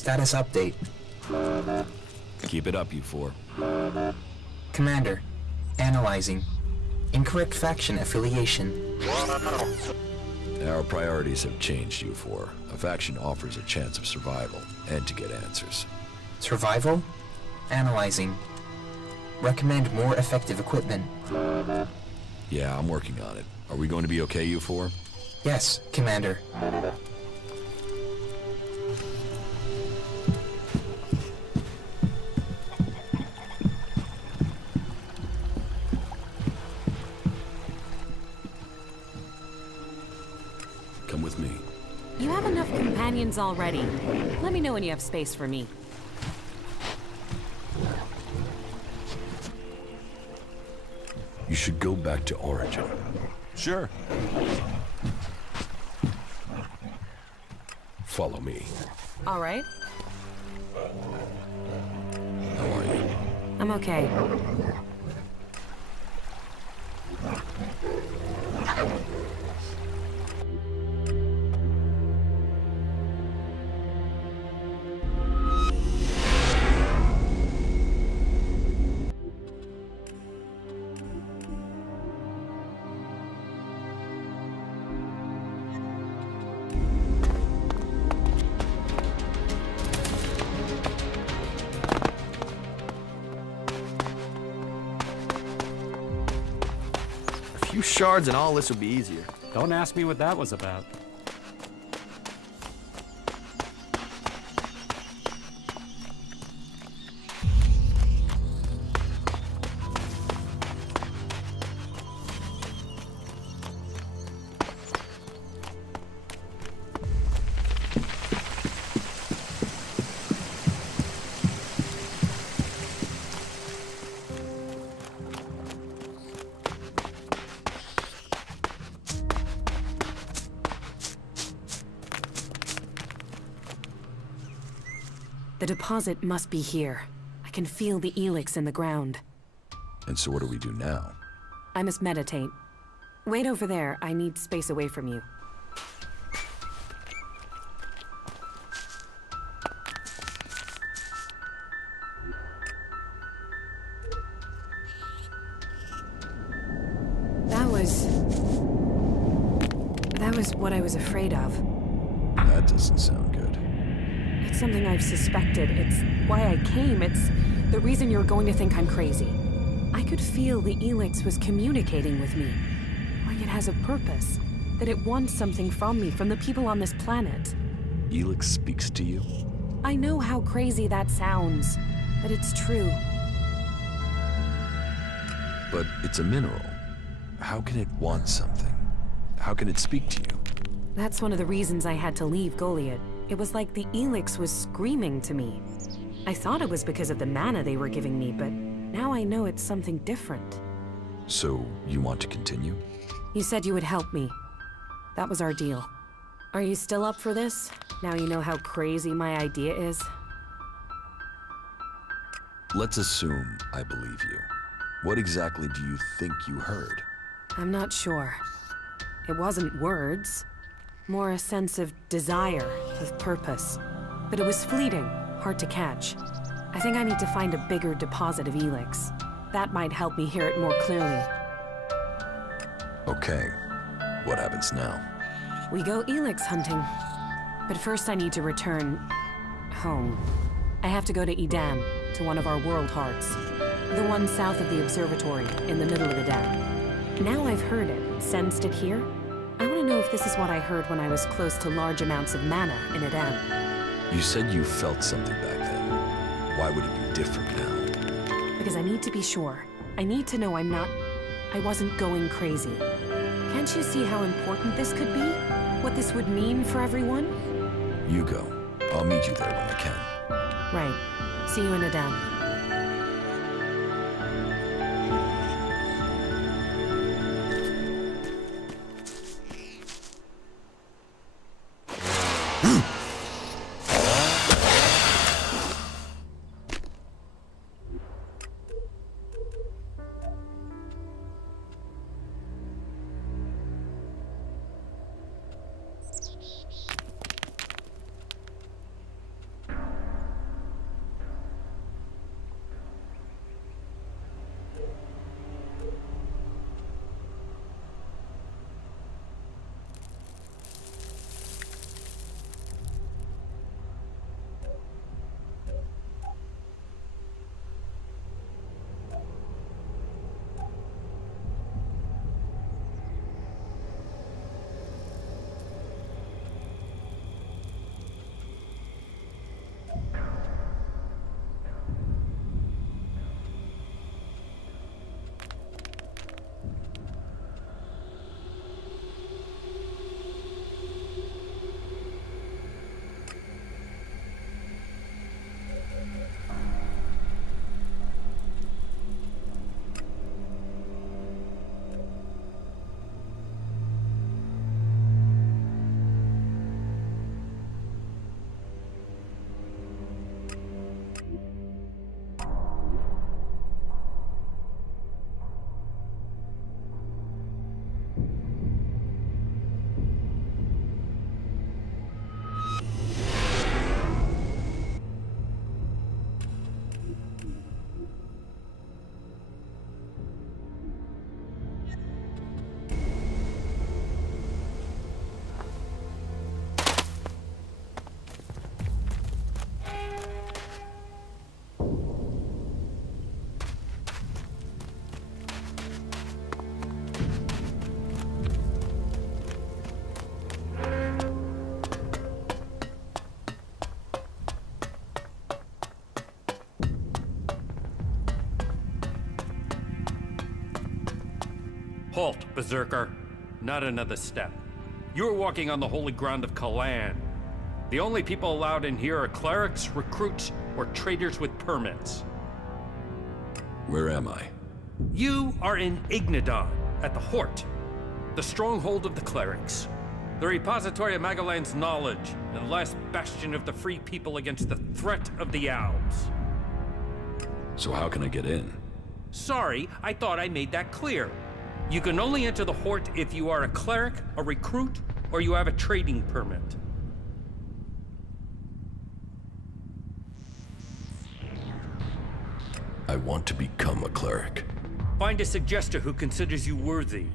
Status update. Keep it up, you four. Commander, analyzing. Incorrect faction affiliation. Our priorities have changed, you four. A faction offers a chance of survival and to get answers. Survival? Analyzing. Recommend more effective equipment. Yeah, I'm working on it. Are we going to be okay, you four? Yes, Commander. Come with me. You have enough companions already. Let me know when you have space for me. You should go back to Origin. Sure. Follow me. All right. How are you? I'm okay. A few shards and all this will be easier. Don't ask me what that was about. The deposit must be here. I can feel the ELEX in the ground. And so what do we do now? I must meditate. Wait over there. I need space away from you. That was what I was afraid of. That doesn't sound good. It's something I've suspected. It's why I came. It's the reason you're going to think I'm crazy. I could feel the ELEX was communicating with me. Like it has a purpose. That it wants something from me, from the people on this planet. ELEX speaks to you? I know how crazy that sounds, but it's true. But it's a mineral. How can it want something? How can it speak to you? That's one of the reasons I had to leave Goliad. It was like the ELEX was screaming to me. I thought it was because of the mana they were giving me, but now I know it's something different. So, you want to continue? You said you would help me. That was our deal. Are you still up for this? Now you know how crazy my idea is? Let's assume I believe you. What exactly do you think you heard? I'm not sure. It wasn't words. More a sense of desire, of purpose. But it was fleeting, hard to catch. I think I need to find a bigger deposit of ELEX. That might help me hear it more clearly. Okay. What happens now? We go ELEX hunting. But first I need to return... home. I have to go to Edam, to one of our world hearts. The one south of the observatory, in the middle of the dam. Now I've heard it, sensed it here. I want to know if this is what I heard when I was close to large amounts of mana in Edam. You said you felt something back then. Why would it be different now? Because I need to be sure. I need to know I wasn't going crazy. Can't you see how important this could be? What this would mean for everyone? You go. I'll meet you there when I can. Right. See you in Edam. Halt, Berserker. Not another step. You're walking on the holy ground of Kalan. The only people allowed in here are clerics, recruits, or traders with permits. Where am I? You are in Ignadon, at the Hort, the stronghold of the clerics. The repository of Magalan's knowledge, the last bastion of the free people against the threat of the Owls. So how can I get in? Sorry, I thought I made that clear. You can only enter the Hort if you are a cleric, a recruit, or you have a trading permit. I want to become a cleric. Find a suggester who considers you worthy.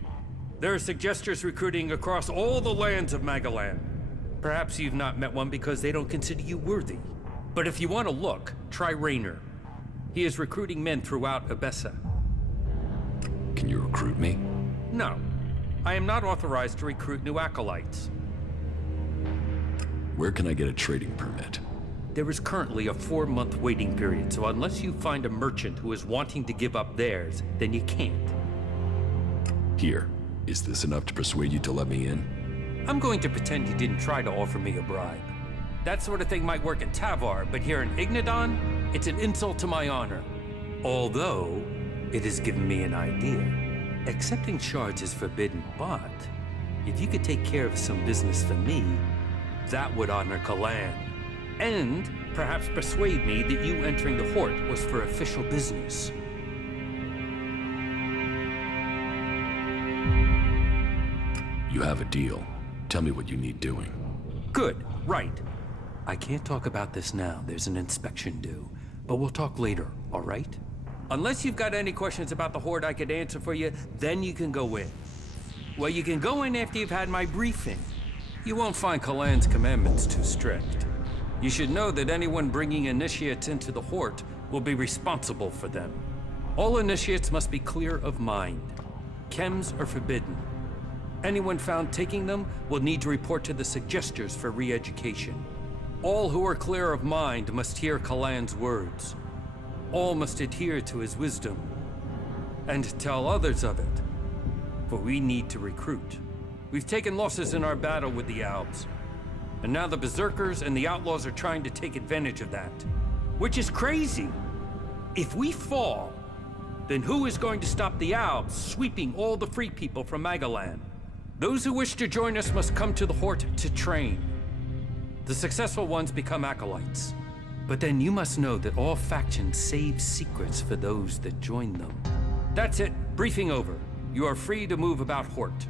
There are suggesters recruiting across all the lands of Magalan. Perhaps you've not met one because they don't consider you worthy. But if you want to look, try Raynor. He is recruiting men throughout Abessa. Can you recruit me? No. I am not authorized to recruit new acolytes. Where can I get a trading permit? There is currently a 4-month waiting period, so unless you find a merchant who is wanting to give up theirs, then you can't. Here. Is this enough to persuade you to let me in? I'm going to pretend you didn't try to offer me a bribe. That sort of thing might work in Tavar, but here in Ignadon, it's an insult to my honor. Although, it has given me an idea. Accepting shards is forbidden, but if you could take care of some business for me, that would honor Kalan. And perhaps persuade me that you entering the Hort was for official business. You have a deal. Tell me what you need doing. Good, right. I can't talk about this now. There's an inspection due. But we'll talk later, all right? Unless you've got any questions about the Horde I could answer for you, then you can go in. Well, you can go in after you've had my briefing. You won't find Kalan's commandments too strict. You should know that anyone bringing initiates into the Horde will be responsible for them. All initiates must be clear of mind. Chems are forbidden. Anyone found taking them will need to report to the suggesters for re-education. All who are clear of mind must hear Kalan's words. All must adhere to his wisdom, and tell others of it. For we need to recruit. We've taken losses in our battle with the Owls, and now the Berserkers and the Outlaws are trying to take advantage of that. Which is crazy. If we fall, then who is going to stop the Owls sweeping all the free people from Magalan? Those who wish to join us must come to the Hort to train. The successful ones become acolytes. But then you must know that all factions save secrets for those that join them. That's it. Briefing over. You are free to move about Hort.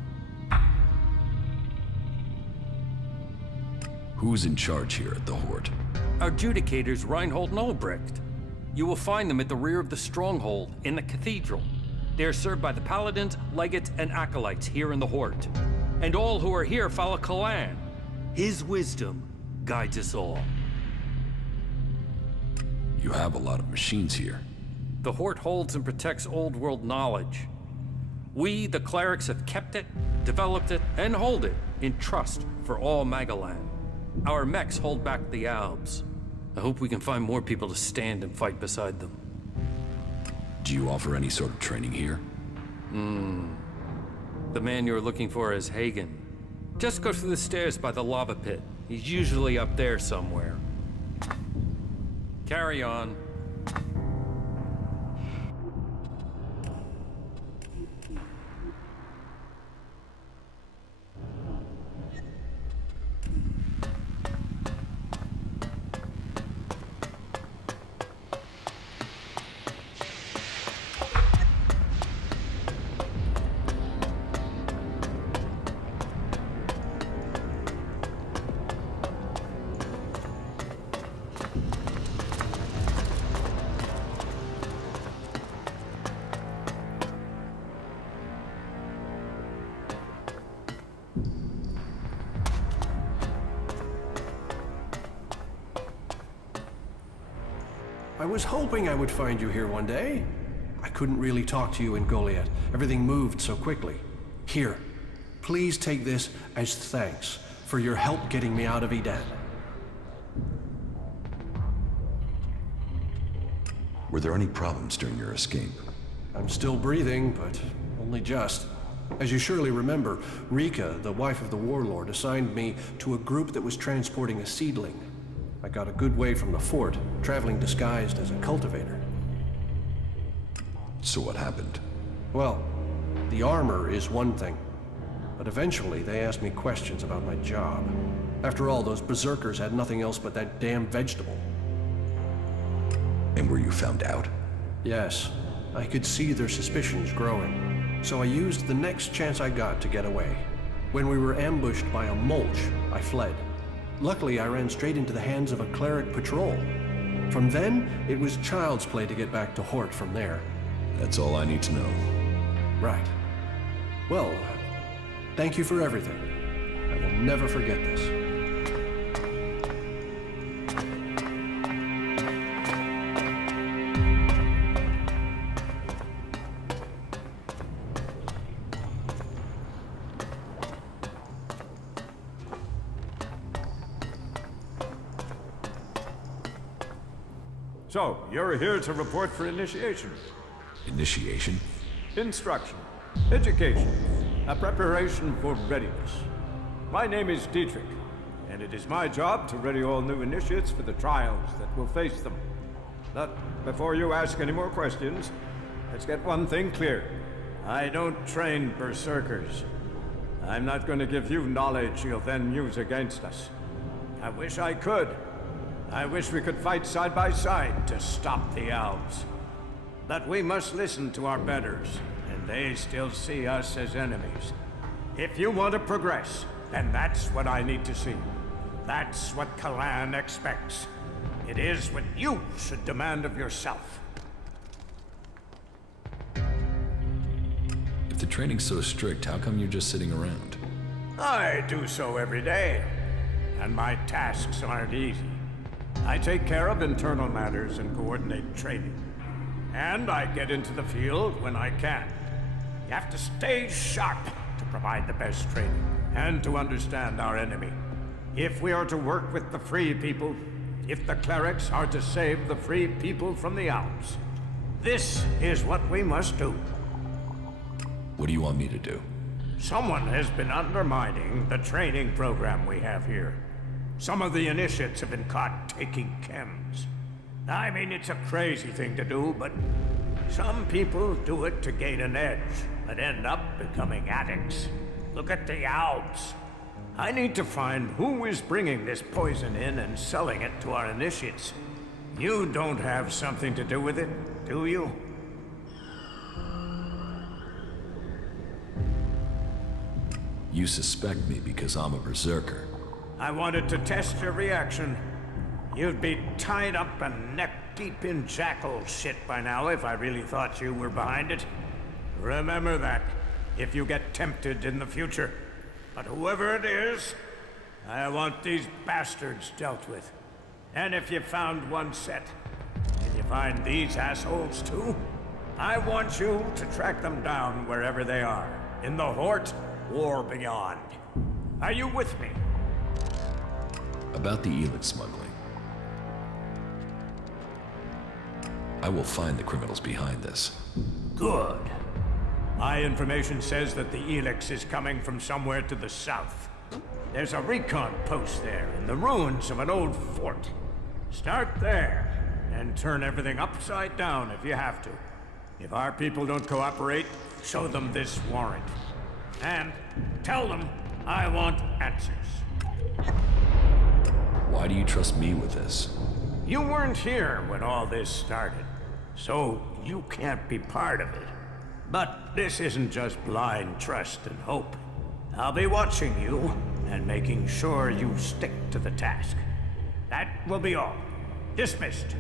Who's in charge here at the Hort? Our adjudicators, Reinhold and Ulbricht. You will find them at the rear of the stronghold, in the cathedral. They are served by the paladins, legates, and acolytes here in the Hort. And all who are here follow Kalan. His wisdom guides us all. You have a lot of machines here. The Hort holds and protects old world knowledge. We, the clerics, have kept it, developed it, and hold it in trust for all Magalan. Our mechs hold back the Albs. I hope we can find more people to stand and fight beside them. Do you offer any sort of training here? The man you're looking for is Hagen. Just go through the stairs by the lava pit. He's usually up there somewhere. Carry on. I was hoping I would find you here one day. I couldn't really talk to you in Goliath. Everything moved so quickly. Here, please take this as thanks for your help getting me out of Edan. Were there any problems during your escape? I'm still breathing, but only just. As you surely remember, Rika, the wife of the warlord, assigned me to a group that was transporting a seedling. I got a good way from the fort, traveling disguised as a cultivator. So what happened? Well, the armor is one thing, but eventually they asked me questions about my job. After all, those berserkers had nothing else but that damn vegetable. And were you found out? Yes, I could see their suspicions growing, so I used the next chance I got to get away. When we were ambushed by a mulch, I fled. Luckily, I ran straight into the hands of a cleric patrol. From then, it was child's play to get back to Hort from there. That's all I need to know. Right. Well, thank you for everything. I will never forget this. So, you're here to report for initiation. Initiation? Instruction, education, a preparation for readiness. My name is Dietrich, and it is my job to ready all new initiates for the trials that will face them. But before you ask any more questions, let's get one thing clear. I don't train berserkers. I'm not going to give you knowledge you'll then use against us. I wish I could. I wish we could fight side by side to stop the elves. But we must listen to our betters, and they still see us as enemies. If you want to progress, then that's what I need to see. That's what Kalan expects. It is what you should demand of yourself. If the training's so strict, how come you're just sitting around? I do so every day, and my tasks aren't easy. I take care of internal matters and coordinate training. And I get into the field when I can. You have to stay sharp to provide the best training, and to understand our enemy. If we are to work with the free people, if the clerics are to save the free people from the elves, this is what we must do. What do you want me to do? Someone has been undermining the training program we have here. Some of the initiates have been caught taking chems. I mean, it's a crazy thing to do, but some people do it to gain an edge, but end up becoming addicts. Look at the Alps. I need to find who is bringing this poison in and selling it to our initiates. You don't have something to do with it, do you? You suspect me because I'm a berserker. I wanted to test your reaction. You'd be tied up and neck-deep in jackal shit by now if I really thought you were behind it. Remember that, if you get tempted in the future. But whoever it is, I want these bastards dealt with. And if you found one set, and you find these assholes too, I want you to track them down wherever they are, in the Hort or beyond. Are you with me? About the ELEX smuggling. I will find the criminals behind this. Good. My information says that the ELEX is coming from somewhere to the south. There's a recon post there in the ruins of an old fort. Start there, and turn everything upside down if you have to. If our people don't cooperate, show them this warrant. And tell them I want answers. Why do you trust me with this? You weren't here when all this started, so you can't be part of it. But this isn't just blind trust and hope. I'll be watching you and making sure you stick to the task. That will be all. Dismissed.